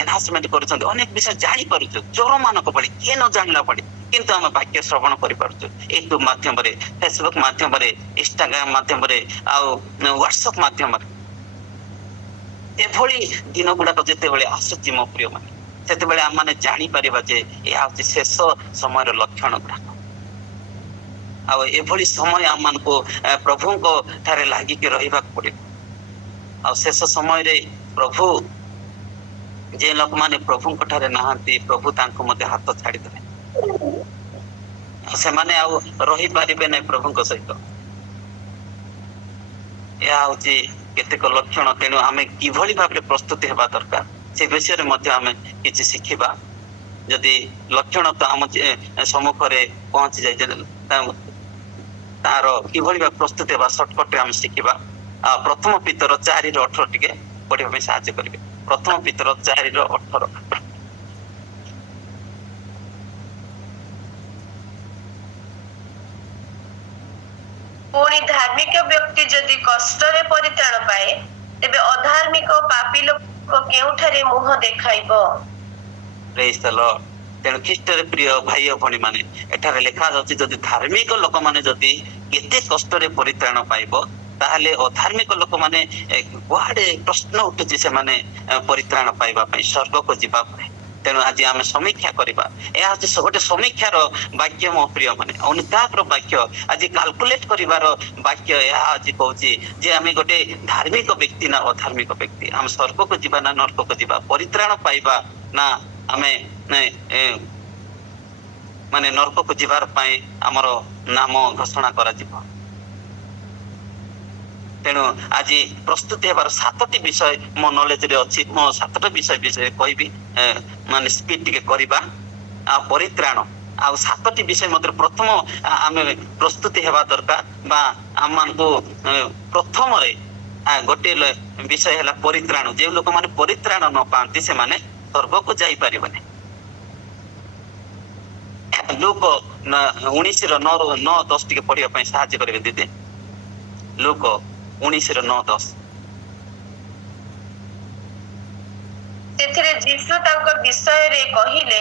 ଏନହାନ୍ସମେଣ୍ଟ କରୁଛନ୍ତି। ଅନେକ ବିଷୟ ଜାଣିପାରୁଛୁ, ଚୋର ମାନଙ୍କ ଭଳି, କିଏ ନ ଜାଣିଲା ଭଳି, କିନ୍ତୁ ଆମେ ବାକ୍ୟ ଶ୍ରବଣ କରିପାରୁଛୁ। ୟୁଟ୍ୟୁବ ମାଧ୍ୟମରେ, ଫେସବୁକ୍ ମାଧ୍ୟମରେ, ଇନଷ୍ଟାଗ୍ରାମ ମାଧ୍ୟମରେ, ଆଉ ହ୍ୱାଟ୍ସଆପ ମାଧ୍ୟମରେ। ଏଭଳି ଦିନ ଗୁଡାକ ଯେତେବେଳେ ଆସୁଛି ମୋ ପ୍ରିୟ ମାନେ, ସେତେବେଳେ ଆମେ ଜାଣିପାରିବା ଯେ ଏହା ହଉଛି ଶେଷ ସମୟର ଲକ୍ଷଣ ଗୁଡାକ। ଆଉ ଏଭଳି ସମୟ ଆମମାନଙ୍କୁ ପ୍ରଭୁଙ୍କ ଠାରେ ଲାଗିକି ରହିବାକୁ ପଡିବ। ଆଉ ଶେଷ ସମୟରେ ପ୍ରଭୁ, ଯେ ଲୋକମାନେ ପ୍ରଭୁଙ୍କ ଠାରେ ନାହାନ୍ତି, ପ୍ରଭୁ ତାଙ୍କୁ ମଧ୍ୟ ହାତ ଛାଡିଦେବେ। ସେମାନେ ଆଉ ରହିପାରିବେ ନାହିଁ ପ୍ରଭୁଙ୍କ ସହିତ। ଏହା ହଉଛି କେତେକ ଲକ୍ଷଣ। ତେଣୁ ଆମେ କିଭଳି ଭାବରେ ପ୍ରସ୍ତୁତି ହେବା ଦରକାର ସେ ବିଷୟରେ ମଧ୍ୟ ଆମେ କିଛି ଶିଖିବା। ଯଦି ଲକ୍ଷଣ ତ ଆମ ସମ୍ମୁଖରେ ପହଞ୍ଚି ଯାଇଛେ ତାର କିଭଳି ଭାବେ ପ୍ରସ୍ତୁତି ହେବା ସର୍ଟକଟ୍ ରେ ଆମେ ଶିଖିବା। ପ୍ରଥମ ପିତର 4:18 ଟିକେ ପଢିବା ପାଇଁ ସାହାଯ୍ୟ କରିବେ। ପ୍ରଥମ ପିତର 4:18। ପୁଣି ଧାର୍ମିକ ବ୍ୟକ୍ତି ଯଦି କଷ୍ଟରେ ପରିତ୍ରାଣ ପାଏ, ତେବେ ଅଧାର୍ମିକ ଓ ପାପୀ ଲୋକ କେଉଁଠାରେ ମୁହଁ ଦେଖାଇବ? ପ୍ରେଜ୍ ଦ ଲର୍ଡ। ତେଣୁ ଖ୍ରୀଷ୍ଟରେ ପ୍ରିୟ ଭାଇ ଓ ଭଉଣୀ ମାନେ, ଏଠାରେ ଲେଖା ଯାଉଛି ଯଦି ଧାର୍ମିକ ଲୋକମାନେ ଯଦି କେତେ କଷ୍ଟରେ ପରିତ୍ରାଣ ପାଇବ, ତାହେଲେ ଅଧାର୍ମିକ ଲୋକମାନେ କୁଆଡେ ପ୍ରଶ୍ନ ଉଠୁଛି ସେମାନେ ପରିତ୍ରାଣ ପାଇବା ପାଇଁ, ସ୍ୱର୍ଗକୁ ଯିବା ପାଇଁ। ତେଣୁ ଆଜି ଆମେ ସମୀକ୍ଷା କରିବା। ଏହା ହଉଛି ଗୋଟେ ସମୀକ୍ଷାର ବାକ୍ୟ ମୋ ପ୍ରିୟ ମାନେ, ଅନୁତାପର ବାକ୍ୟ। ଆଜି କାଲକୁଲେଟ କରିବାର ବାକ୍ୟ ଏହା ଆଜି କହୁଛି ଯେ ଆମେ ଗୋଟେ ଧାର୍ମିକ ବ୍ୟକ୍ତି ନା ଅଧାର୍ମିକ ବ୍ୟକ୍ତି, ଆମେ ସ୍ୱର୍ଗକୁ ଯିବା ନା ନର୍କକୁ ଯିବା, ପରିତ୍ରାଣ ପାଇବା ନା ଆମେ ମାନେ ନର୍କକୁ ଯିବାର ପାଇଁ ଆମର ନାମ ଘୋଷଣା କରାଯିବ। ତେଣୁ ଆଜି ପ୍ରସ୍ତୁତି ହେବାର 7ଟି ବିଷୟ ମୋ ନଲେଜରେ ଅଛି। ମୁଁ 7ଟା ବିଷୟ ବିଷୟରେ କହିବି, ମାନେ ସ୍ପିଡ୍ ଟିକେ କରିବା। ଆଉ ପରିତ୍ରାଣ ଆଉ 7ଟି ବିଷୟ ମଧ୍ୟରେ ପ୍ରଥମ ଆମେ ପ୍ରସ୍ତୁତି ହେବା ଦରକାର, ବା ଆମମାନଙ୍କୁ ପ୍ରଥମରେ ଗୋଟିଏ ବିଷୟ ହେଲା ପରିତ୍ରାଣ। ଯେଉଁ ଲୋକମାନେ ପରିତ୍ରାଣ ନ ପାଆନ୍ତି ସେମାନେ ସ୍ୱର୍ଗକୁ ଯାଇପାରିବେନି। ଲୁକ 19:9-10 ଟିକେ ପଢିବା ପାଇଁ ସାହାଯ୍ୟ କରିବେ ଦିଦି। ଲୁକ 19:9-10। ସେଥିରେ ଯୀଶୁ ତାଙ୍କ ବିଷୟରେ କହିଲେ,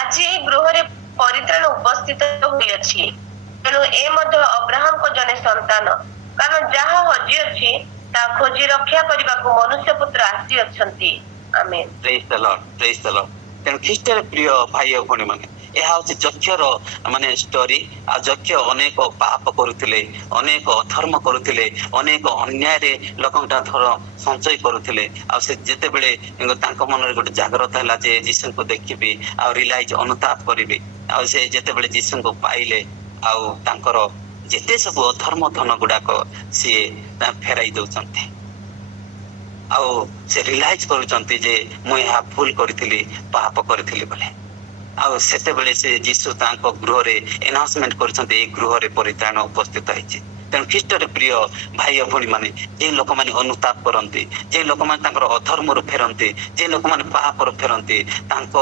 ଆଜି ଏହି ଗୃହରେ ପରିତ୍ରାଣ ଉପସ୍ଥିତ ହୋଇଅଛି, ତେଣୁ ଏ ମଧ୍ୟ ଅବ୍ରାହମଙ୍କ ଜଣେ ସନ୍ତାନ। କାରଣ ଯାହା ହଜିଅଛି ତାହା ଖୋଜି ରକ୍ଷା କରିବାକୁ ମନୁଷ୍ୟ ପୁତ୍ର ଆସିଅଛନ୍ତି। ଆମେନ୍। ପ୍ରେଜ୍ ଦ ଲର୍ଡ, ପ୍ରେଜ୍ ଦ ଲର୍ଡ। ତେଣୁ ଖ୍ରୀଷ୍ଟରେ ପ୍ରିୟ ଭାଇ ଓ ଭଉଣୀ ମାନେ, ଏହା ହଉଛି ଯକ୍ଷର ମାନେ ଷ୍ଟୋରି। ଆଉ ଯକ୍ଷ ଅନେକ ପାପ କରୁଥିଲେ, ଅନେକ ଅଧର୍ମ କରୁଥିଲେ, ଅନେକ ଅନ୍ୟାୟରେ ଲୋକଙ୍କ ଧର ସଞ୍ଚୟ କରୁଥିଲେ। ଆଉ ସେ ଯେତେବେଳେ ତାଙ୍କ ମନରେ ଗୋଟେ ଜାଗ୍ରତ ହେଲା ଯେ ଯୀଶୁଙ୍କୁ ଦେଖିବି ଆଉ ରିଲାଇଜ ଅନୁତାପ କରିବି, ଆଉ ସେ ଯେତେବେଳେ ଯୀଶୁଙ୍କୁ ପାଇଲେ ଆଉ ତାଙ୍କର ଯେତେ ସବୁ ଅଧର୍ମ ଧନ ଗୁଡାକ ସିଏ ଫେରାଇ ଦଉଛନ୍ତି। ଆଉ ସେ ରିଲାଇଜ କରୁଛନ୍ତି ଯେ ମୁଁ ଏହା ଭୁଲ କରିଥିଲି, ପାପ କରିଥିଲି ବୋଲି। ଆଉ ସେତେବେଳେ ସେ ଯୀଶୁ ତାଙ୍କ ଗୃହରେ ଆନାଉନ୍ସମେଣ୍ଟ କରିଛନ୍ତି ଏଇ ଗୃହରେ ପରିତ୍ରାଣ ଉପସ୍ଥିତ ହେଇଛି। ତେଣୁ ଖ୍ରୀଷ୍ଟରେ ପ୍ରିୟ ଭାଇ ଓ ଭଉଣୀ ମାନେ, ଯେ ଲୋକମାନେ ଅନୁତାପ କରନ୍ତି, ଯେ ଲୋକମାନେ ତାଙ୍କର ଅଧର୍ମରୁ ଫେରନ୍ତି, ଯେ ଲୋକମାନେ ପାପରୁ ଫେରନ୍ତି, ତାଙ୍କ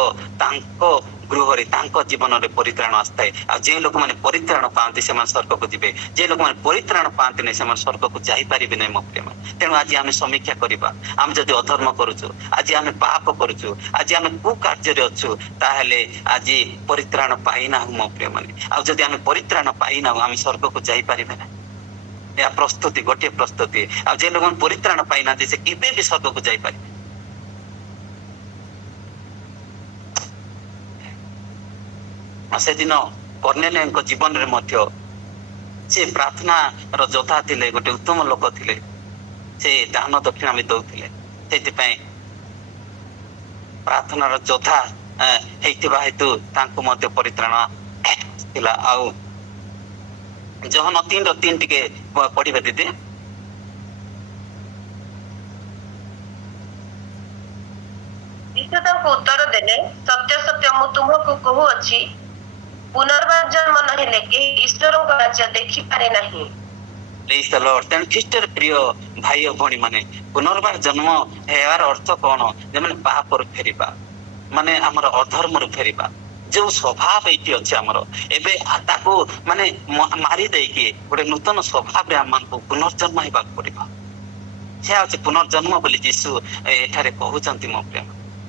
ଗୃହରେ ତାଙ୍କ ଜୀବନରେ ପରିତ୍ରାଣ ଆସିଥାଏ। ଆଉ ଯେ ଲୋକମାନେ ପରିତ୍ରାଣ ପାଆନ୍ତି ସେମାନେ ସ୍ୱର୍ଗକୁ ଯିବେ, ଯେ ଲୋକମାନେ ପରିତ୍ରାଣ ପାଆନ୍ତି ନାହିଁ ସେମାନେ ସ୍ୱର୍ଗକୁ ଯାଇପାରିବେ ନାହିଁ ମୋ ପ୍ରିୟମାନେ। ତେଣୁ ଆଜି ଆମେ ସମୀକ୍ଷା କରିବା। ଆମେ ଯଦି ଅଧର୍ମ କରୁଛୁ, ଆଜି ଆମେ ପାପ କରୁଛୁ, ଆଜି ଆମେ କୁକାର୍ଯ୍ୟରେ ଅଛୁ, ତାହେଲେ ଆଜି ପରିତ୍ରାଣ ପାଇନାହୁଁ ମୋ ପ୍ରିୟମାନେ। ଆଉ ଯଦି ଆମେ ପରିତ୍ରାଣ ପାଇନାହୁଁ ଆମେ ସ୍ୱର୍ଗକୁ ଯାଇପାରିବେ ନାହିଁ। ଏହା ପ୍ରସ୍ତୁତି, ଗୋଟିଏ ପ୍ରସ୍ତୁତି। ଆଉ ଯେ ଲୋକମାନେ ପରିତ୍ରାଣ ପାଇନାହାନ୍ତି ସେ କେବେ ବି ସ୍ୱର୍ଗକୁ ଯାଇପାରିବେ। ସେଦିନ କର୍ନେଲିୟଙ୍କ ଜୀବନରେ ମଧ୍ୟ ସେ ପ୍ରାର୍ଥନାର ଯୋଦ୍ଧା ଥିଲେ, ଗୋଟେ ଉତ୍ତମ ଲୋକ ଥିଲେ। ସେ ଦାନ ଦକ୍ଷିଣା ବି ଦଉଥିଲେ। ସେଥିପାଇଁ ପ୍ରାର୍ଥନାର ଯୋଦ୍ଧା ହେଇଥିବା ହେତୁ ତାଙ୍କୁ ମଧ୍ୟ ପରିତ୍ରାଣ ଥିଲା। ଆଉ ଜହନ 3:3 ଟିକେ ପଢିବେ ଦିଦି। ଯୀଶୁ ତାଙ୍କୁ ଉତ୍ତର ଦେଲେ, ସତ୍ୟ ସତ୍ୟ ମୁଁ ତୁମକୁ କହୁଅଛି, ପୁନର୍ବାର ଜନ୍ମ ନହେଲେ କେହି ଈଶ୍ୱରଙ୍କ ରାଜ୍ୟ ଦେଖିପାରେ ନାହିଁ। ପ୍ରେଜ୍ ଦ ଲର୍ଡ। ତେଣୁ ଖ୍ରୀଷ୍ଟରେ ପ୍ରିୟ ଭାଇ ଓ ଭଉଣୀ ମାନେ, ପୁନର୍ବାର ଜନ୍ମ ହେବାର ଅର୍ଥ କଣ? ଯେମାନେ ପାପରୁ ଫେରିବା, ମାନେ ଆମର ଅଧର୍ମରୁ ଫେରିବା। ଯୋଉ ସ୍ୱଭାବ ଏଇଠି ଅଛି ଆମର, ଏବେ ତାକୁ ମାନେ ମାରି ଦେଇକି ଗୋଟେ ନୂତନ ସ୍ୱଭାବରେ ଆମମାନଙ୍କୁ ପୁନର୍ଜନ୍ମ ହେବାକୁ ପଡିବ। ସେ ହଉଛି ପୁନର୍ଜନ୍ମ ବୋଲି ଯୀଶୁ ଏଠାରେ କହୁଛନ୍ତି ମୋ ପ୍ରେମ।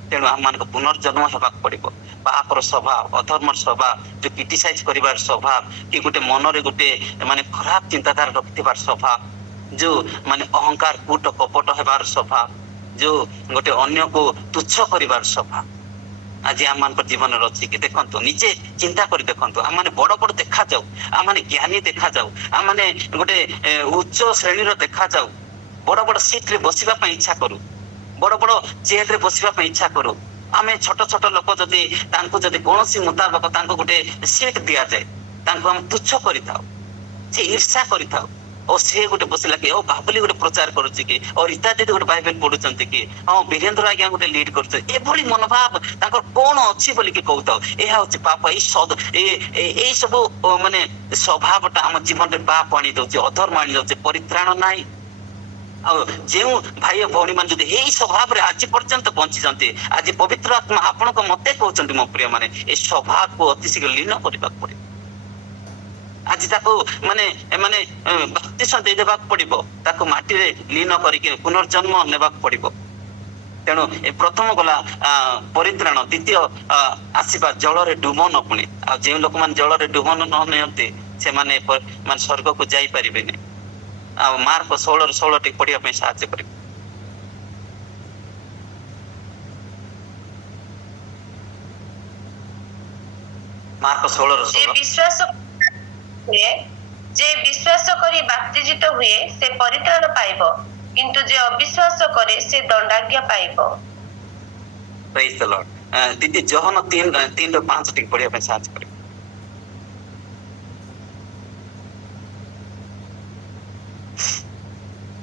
ତେଣୁ ଆମମାନଙ୍କୁ ପୁନର୍ଜନ୍ମ ହେବାକୁ ପଡିବ। ପାପର ସ୍ୱଭାବ, ଅଧର୍ମର ସ୍ୱଭାବ, ଯୋଉ କ୍ରିଟିସାଇଜ କରିବାର ସ୍ୱଭାବ, କି ଗୋଟେ ମନରେ ଗୋଟେ ମାନେ ଖରାପ ଚିନ୍ତାଧାରା ରଖିଥିବାର ସ୍ୱଭାବ, ଯୋଉ ମାନେ ଅହଙ୍କାର, କୂଟ କପଟ ହେବାର ସ୍ୱଭାବ, ଯୋଉ ଗୋଟେ ଅନ୍ୟକୁ ତୁଚ୍ଛ କରିବାର ସ୍ୱଭାବ ଆଜି ଆମମାନଙ୍କ ଜୀବନରେ ଅଛି କି? ଦେଖନ୍ତୁ, ନିଜେ ଚିନ୍ତା କରି ଦେଖନ୍ତୁ। ଆମମାନେ ବଡ ବଡ ଦେଖାଯାଉ, ଆମମାନେ ଜ୍ଞାନୀ ଦେଖାଯାଉ, ଆମମାନେ ଗୋଟେ ଉଚ୍ଚ ଶ୍ରେଣୀର ଦେଖାଯାଉ, ବଡ ବଡ ସିଟରେ ବସିବା ପାଇଁ ଇଚ୍ଛା କରୁ, ବଡ ବଡ ଚେୟାରରେ ବସିବା ପାଇଁ ଇଚ୍ଛା କରୁ। ଆମେ ଛୋଟ ଛୋଟ ଲୋକ ଯଦି ତାଙ୍କୁ ଯଦି କୌଣସି ମୁତାବକ ତାଙ୍କୁ ଗୋଟେ ସିଟ୍ ଦିଆଯାଏ, ତାଙ୍କୁ ଆମେ ତୁଚ୍ଛ କରିଥାଉ, ସେ ଈର୍ଷା କରିଥାଉ। ଓ ସେ ଗୋଟେ ବସିଲା କି ଓ ବାବୁଲି ଗୋଟେ ପ୍ରଚାର କରୁଛି କି, ଓ ରୀତା ଦିଦି ଗୋଟେ ବାଇବେଲ ପଢୁଛନ୍ତି କି, ହଁ ବୀରେନ୍ଦ୍ର ଆଜ୍ଞା ଗୋଟେ ଲିଡ୍ କରୁଛନ୍ତି, ଏଭଳି ମନୋଭାବ ତାଙ୍କର କଣ ଅଛି ବୋଲିକି କହୁଥାଉ। ଏହା ହଉଛି ପାପ। ଏଇ ସବୁ ମାନେ ସ୍ୱଭାବଟା ଆମ ଜୀବନରେ ପାପ ଆଣି ଦଉଛି, ଅଧର୍ମ ଆଣି ଦଉଛି, ପରିତ୍ରାଣ ନାହିଁ। ଆଉ ଯେଉଁ ଭାଇ ଭଉଣୀ ମାନେ ଯଦି ଏଇ ସ୍ୱଭାବରେ ଆଜି ପର୍ଯ୍ୟନ୍ତ ବଞ୍ଚିଛନ୍ତି, ଆଜି ପବିତ୍ର ଆତ୍ମା ଆପଣଙ୍କ ମତେ କହୁଛନ୍ତି ମୋ ପ୍ରିୟ ମାନେ, ଏ ସ୍ୱଭାବକୁ ଅତି ଶୀଘ୍ର ଲୀନ କରିବାକୁ ପଡିବ। ଆଜି ତାକୁ ମାନେ ବାପ୍ତିସ୍ମ ଦେଇଦେବାକୁ ପଡିବ, ତାକୁ ମାଟିରେ ଲୀନ କରିକି ପୁନର୍ଜନ୍ମ ନେବାକୁ ପଡିବ। ତେଣୁ ଏ ପ୍ରଥମ ଗଲା ପରିତ୍ରାଣ, ଦ୍ୱିତୀୟ ଆସିବା ଜଳରେ ଡୁବ ନ ପୁଣି। ଆଉ ଯେଉଁ ଲୋକମାନେ ଜଳରେ ଡୁବ ନ ନିଅନ୍ତି ସେମାନେ ମାନେ ସ୍ୱର୍ଗକୁ ଯାଇପାରିବେନି। ଆଉ ମାର୍କ 16:16 ଟିକେ ପଢିବା ପାଇଁ ସାହାଯ୍ୟ କରିବେ। ମାର୍କ 16:16। ଯେ ବିଶ୍ୱାସ କରି ବାପ୍ତିଜିତ ହୁଏ ସେ ପରିତ୍ରାଣ ପାଇବ, କିନ୍ତୁ ଯେ ଅବିଶ୍ୱାସ କରେ ସେ ଦଣ୍ଡାଜ୍ଞା ପାଇବ। ପ୍ରେଜ୍ ଦ ଲର୍ଡ। ଦିଦି ଯୋହନ 3:5 ଟିକେ ପଢିବା ପାଇଁ ସାହାଯ୍ୟ କରିବେ।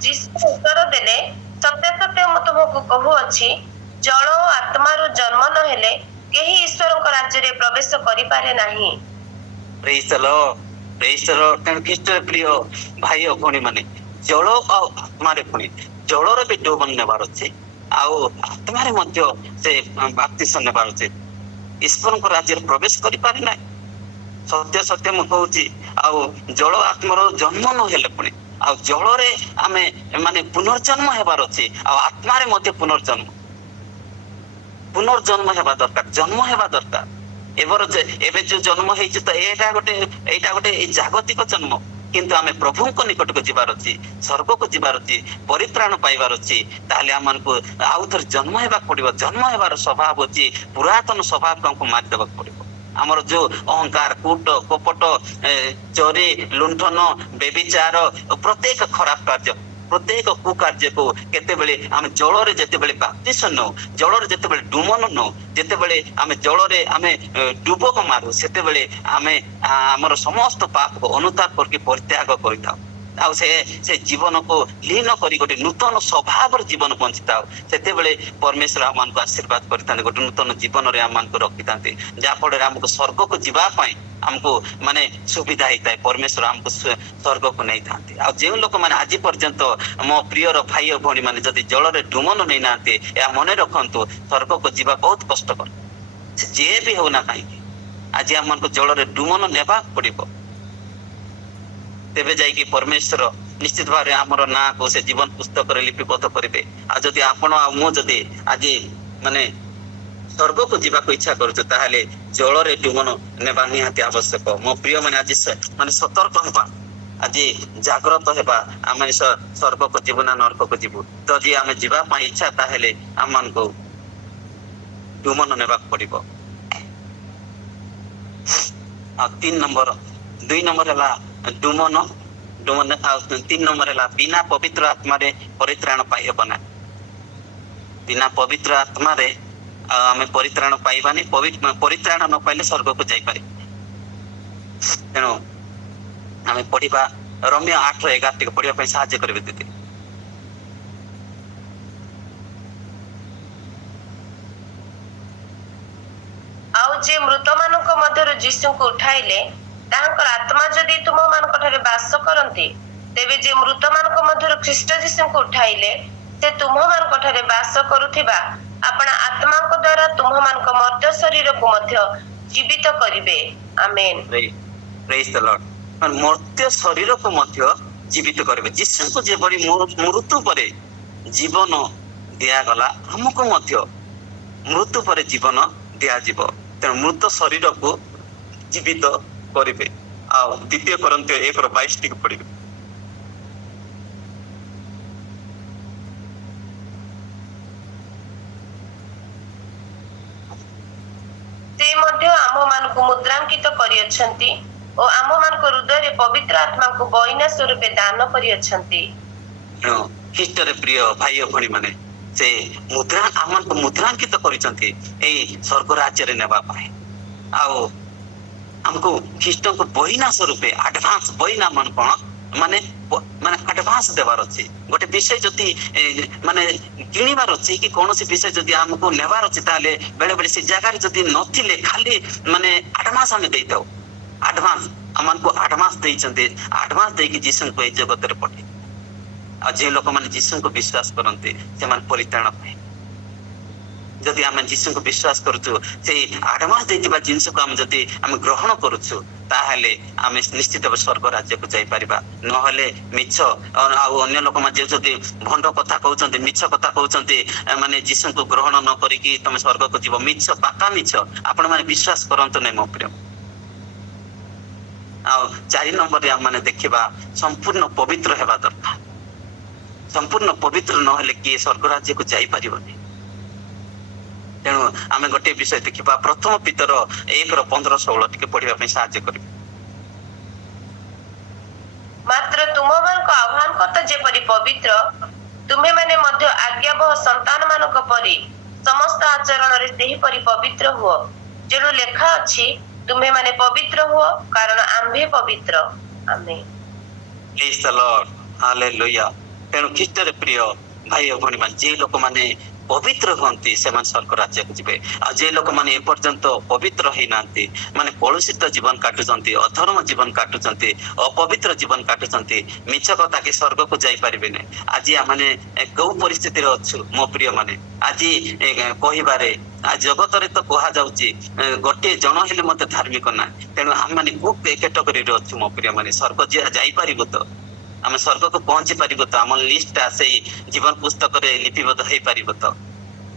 ଯୀଶୁ ଉତ୍ତର ଦେଲେ, ସତ୍ୟ ସତ୍ୟ ମୁଁ ତୁମକୁ କହୁଅଛି, ଜଳ ଓ ଆତ୍ମାରୁ ଜନ୍ମ ନ ହେଲେ କେହି ଈଶ୍ୱରଙ୍କ ରାଜ୍ୟରେ ପ୍ରବେଶ କରିପାରେ ନାହିଁ। ପ୍ରେଜ୍ ଦ ଲର୍ଡ, ପ୍ରେଜ୍ ଦ ଲର୍ଡ। ତେଣୁ ଖ୍ରୀଷ୍ଟରେ ପ୍ରିୟ ଭାଇ ଓ ଭଉଣୀ ମାନେ, ଜଳ ଆଉ ଆତ୍ମାରେ ପୁଣି ଜଳର ବି ଡୁବନ ନେବାର ଅଛି, ଆଉ ଆତ୍ମାରେ ମଧ୍ୟ ସେ ବାପ୍ତିସ୍ମ ନେବାର ଅଛି। ଈଶ୍ୱରଙ୍କ ରାଜ୍ୟରେ ପ୍ରବେଶ କରିପାରେ ନାହିଁ। ସତ୍ୟ ସତ୍ୟ ମୁଁ କହୁଛି, ଆଉ ଜଳ ଆତ୍ମାର ଜନ୍ମ ନ ହେଲେ ପୁଣି, ଆଉ ଜଳରେ ଆମେ ମାନେ ପୁନର୍ଜନ୍ମ ହେବାର ଅଛି, ଆଉ ଆତ୍ମାରେ ମଧ୍ୟ ପୁନର୍ଜନ୍ମ ହେବା ଦରକାର, ଜନ୍ମ ହେବା ଦରକାର। ଏବେ ଯୋଉ ଜନ୍ମ ହେଇଛି ତ ଏଇଟା ଗୋଟେ ଏଇ ଜାଗତିକ ଜନ୍ମ, କିନ୍ତୁ ଆମେ ପ୍ରଭୁଙ୍କ ନିକଟକୁ ଯିବାର ଅଛି, ସ୍ୱର୍ଗକୁ ଯିବାର ଅଛି, ପରିତ୍ରାଣ ପାଇବାର ଅଛି। ତାହେଲେ ଆମମାନଙ୍କୁ ଆଉ ଥରେ ଜନ୍ମ ହେବାକୁ ପଡିବ। ଜନ୍ମ ହେବାର ସ୍ୱଭାବ ଅଛି, ପୁରାତନ ସ୍ୱଭାବକୁ ଆମକୁ ମାରିଦେବାକୁ ପଡିବ। ଆମର ଯୋଉ ଅହଙ୍କାର, କୂଟ, କପଟ, ଚୋରି, ଲୁଣ୍ଠନ, ବେବିଚାର, ପ୍ରତ୍ୟେକ ଖରାପ କାର୍ଯ୍ୟ, ପ୍ରତ୍ୟେକ କୁକାର୍ଯ୍ୟକୁ କେତେବେଳେ ଆମେ ଜଳରେ ଯେତେବେଳେ ବାପ୍ତିସ୍ମ ନଉ, ଜଳରେ ଯେତେବେଳେ ଡୁମନ ନଉ, ଯେତେବେଳେ ଆମେ ଜଳରେ ଡୁବକ ମାରୁ, ସେତେବେଳେ ଆମେ ଆମର ସମସ୍ତ ପାପକୁ ଅନୁତାପ କରିକି ପରିତ୍ୟାଗ କରିଥାଉ। ଆଉ ସେ ଜୀବନକୁ ଲୀନ କରି ଗୋଟେ ନୂତନ ସ୍ୱଭାବର ଜୀବନ ବଞ୍ଚିଥାଉ। ସେତେବେଳେ ପରମେଶ୍ୱର ଆମମାନଙ୍କୁ ଆଶୀର୍ବାଦ କରିଥାନ୍ତି, ଗୋଟେ ନୂତନ ଜୀବନରେ ଆମମାନଙ୍କୁ ରଖିଥାନ୍ତି, ଯାହା ଫଳରେ ଆମକୁ ସ୍ୱର୍ଗକୁ ଯିବା ପାଇଁ ଆମକୁ ମାନେ ସୁବିଧା ହେଇଥାଏ। ପରମେଶ୍ୱର ଆମକୁ ସ୍ୱର୍ଗକୁ ନେଇଥାନ୍ତି। ଆଉ ଯେଉଁ ଲୋକମାନେ ଆଜି ପର୍ଯ୍ୟନ୍ତ ମୋ ପ୍ରିୟର ଭାଇ ଓ ଭଉଣୀ ମାନେ ଯଦି ଜଳରେ ଡୁମନ ନେଇନାହାନ୍ତି, ଏହା ମନେ ରଖନ୍ତୁ, ସ୍ୱର୍ଗକୁ ଯିବା ବହୁତ କଷ୍ଟକର। ସେ ଯିଏ ବି ହଉନା କାହିଁକି, ଆଜି ଆମମାନଙ୍କୁ ଜଳରେ ଡୁମନ ନେବାକୁ ପଡିବ। ତେବେ ଯାଇକି ପରମେଶ୍ୱର ନିଶ୍ଚିତ ଭାବରେ ଆମର ନାଁକୁ ସେ ଜୀବନ ପୁସ୍ତକରେ ଲିପିବଦ୍ଧ କରିବେ। ଆଉ ଯଦି ଆପଣ ଆଉ ମୁଁ ଯଦି ଆଜି ମାନେ ସ୍ୱର୍ଗକୁ ଯିବାକୁ ଇଚ୍ଛା କରୁଛୁ, ତାହେଲେ ଜଳରେ ଡୁମନ ନେବା ନିହାତି ଆବଶ୍ୟକ। ମୋ ପ୍ରିୟ ମାନେ ଆଜି ମାନେ ସତର୍କ ହେବା, ଆଜି ଜାଗ୍ରତ ହେବା। ଆମେ ସ୍ୱର୍ଗକୁ ଯିବୁ ନା ନରକକୁ ଯିବୁ? ଯଦି ଆମେ ଯିବା ପାଇଁ ଇଚ୍ଛା, ତାହେଲେ ଆମମାନଙ୍କୁ ଡୁମନ ନେବାକୁ ପଡିବ। ଆଉ 2 ନମ୍ବର ହେଲା ଡୁମନ, ଆଉ 3 ନମ୍ବର ହେଲା ବିନା ପବିତ୍ର ଆତ୍ମାରେ ପରିତ୍ରାଣ ପାଇହେବ ନାହିଁ। ବିନା ପବିତ୍ର ଆତ୍ମାରେ ଆମେ ପରିତ୍ରାଣ ପାଇବାନି। ପରିତ୍ରାଣ ନ ପାଇଲେ ସ୍ୱର୍ଗକୁ ଯାଇପାରିବା। ତେଣୁ ଆମେ ପଢିବା ରୋମିଓ 8:11 ଟିକେ ପଢିବା ପାଇଁ ସାହାଯ୍ୟ କରିବେ ଦିଦି। ଆଉ ଯେ ମୃତମାନଙ୍କ ମଧ୍ୟରୁ ଯୀଶୁଙ୍କୁ ଉଠାଇଲେ, ତାହାଙ୍କର ଆତ୍ମା ଯଦି ତୁମମାନଙ୍କ ଠାରେ ବାସ କରନ୍ତି, ତେବେ ଯେ ମୃତମାନଙ୍କ ମଧ୍ୟରୁ ଖ୍ରୀଷ୍ଟ ଯୀଶୁଙ୍କୁ ଉଠାଇଲେ, ସେ ତୁମମାନଙ୍କ ଠାରେ ବାସ କରୁଥିବା ଆପଣା ଆତ୍ମାଙ୍କ ଦ୍ୱାରା ତୁମମାନଙ୍କ ମର୍ତ୍ତ୍ୟ ଶରୀରକୁ ମଧ୍ୟ ଜୀବିତ କରିବେ। ଆମେନ୍। ପ୍ରେଜ୍ ଦ ଲର୍ଡ। ମର୍ତ୍ତ୍ୟ ଶରୀରକୁ ମଧ୍ୟ ଜୀବିତ କରିବେ। ଯୀଶୁଙ୍କୁ ଯେଭଳି ମୃତ୍ୟୁ ପରେ ଜୀବନ ଦିଆଗଲା, ଆମକୁ ମଧ୍ୟ ମୃତ୍ୟୁ ପରେ ଜୀବନ ଦିଆଯିବ। ତେଣୁ ମୃତ ଶରୀରକୁ ଜୀବିତ କରିବେ। ଆଉ 2 Corinthians 1:22 ଟିକେ ପଢିବେ। ସେ ମଧ୍ୟ ଆମମାନଙ୍କୁ ମୁଦ୍ରାଙ୍କିତ କରିଅଛନ୍ତି ଓ ଆମମାନଙ୍କ ହୃଦୟରେ ପବିତ୍ର ଆତ୍ମାକୁ ବଇନା ସ୍ୱରୂପେ ଦାନ କରିଅଛନ୍ତି। ଖ୍ରୀଷ୍ଟରେ ପ୍ରିୟ ଭାଇ ଓ ଭଉଣୀ ମାନେ, ସେ ଆମମାନଙ୍କୁ ମୁଦ୍ରାଙ୍କିତ କରିଛନ୍ତି ଏଇ ସ୍ୱର୍ଗ ରାଜ୍ୟରେ ନେବା ପାଇଁ। ଆଉ हमको ख्रीष्ट को बहिना स्वरूप आडभांस बहिना मन कौन माने माने आडभांस देवार अच्छे गोटे विषय जदि माने किणवार अच्छे कि कौन विषय जदि आमको नेवार अच्छे ताले बेले बेले से जगह जदि नथिले खाली माने आडभांस आम दे दो आडभांस हमको आडभांस देइचंते आडभांस देकी जीसु को ए जगत रे पठे आ जे लोक माने जीसु को विश्वास करते से मान परित्राण पाए जदि आम जीसु को विश्वास करूछु से आडभांस देतिबा जिंस को हम जदि हम ग्रहण करूछु ताहले आम निश्चित स्वर्ग राज्य को जाई परिबा नहले मिछ और अन्य लोक माने जदि भंड कथा कहउचंते मिछ कथा कहउचंते माने जीसु को ग्रहण न करिकि तुम स्वर्ग को जीव मिछ पाका मिछ आपण माने विश्वास करंतो नै मो प्रिय आ 4 नंबर हम माने देखिबा संपूर्ण पवित्र हेबा दरकार संपूर्ण पवित्र नहले कि स्वर्ग राज्य को जाई परिबनी तेणु आम गोटे विषय देखा प्रथम पितर 1:15-16 टिके पढ़िबा पे साहाय्य करिबे मात्र तुमମାନଙ୍କୁ आह्वान करता जेपरि पवित्र तुम्हें माने मध्य आज्ञाबह संतान मानक परि समस्त आचरण रे सेही परि पवित्र हुओ जेनु लेखा अछि तुम्हें माने पवित्र हुओ कारण आम्भे पवित्र आमेन प्रेज द लॉर्ड हालेलुया तेणु ख्रीष्ट रे प्रिय भाई और भणी मान जे लोक माने पवित्र होती से स्वर्ग राज्य को जीवे आ जे लोक माने एपर्यंत पवित्र होई नांती माने कलुषित जीवन काटुचंती अधर्म जीवन काटुचंती अपवित्र जीवन काटुचंती मिछ कथा के स्वर्ग को जाई परिबे नै आज माने को परिस्थिति रे अछु मो प्रिय माने आज कहिबारे आ जगत रे तो कहा जाउची गोटे जन हेले मते धार्मिक ना तेनु हम माने को कैटेगरी रे अछु मो प्रिय माने स्वर्ग जाई परिबो तो आम स्वर्ग को पहुंची पारिबो तो आम लिस्ट आसे जीवन पुस्तक रे लिपिबद्ध हो पारिबो तो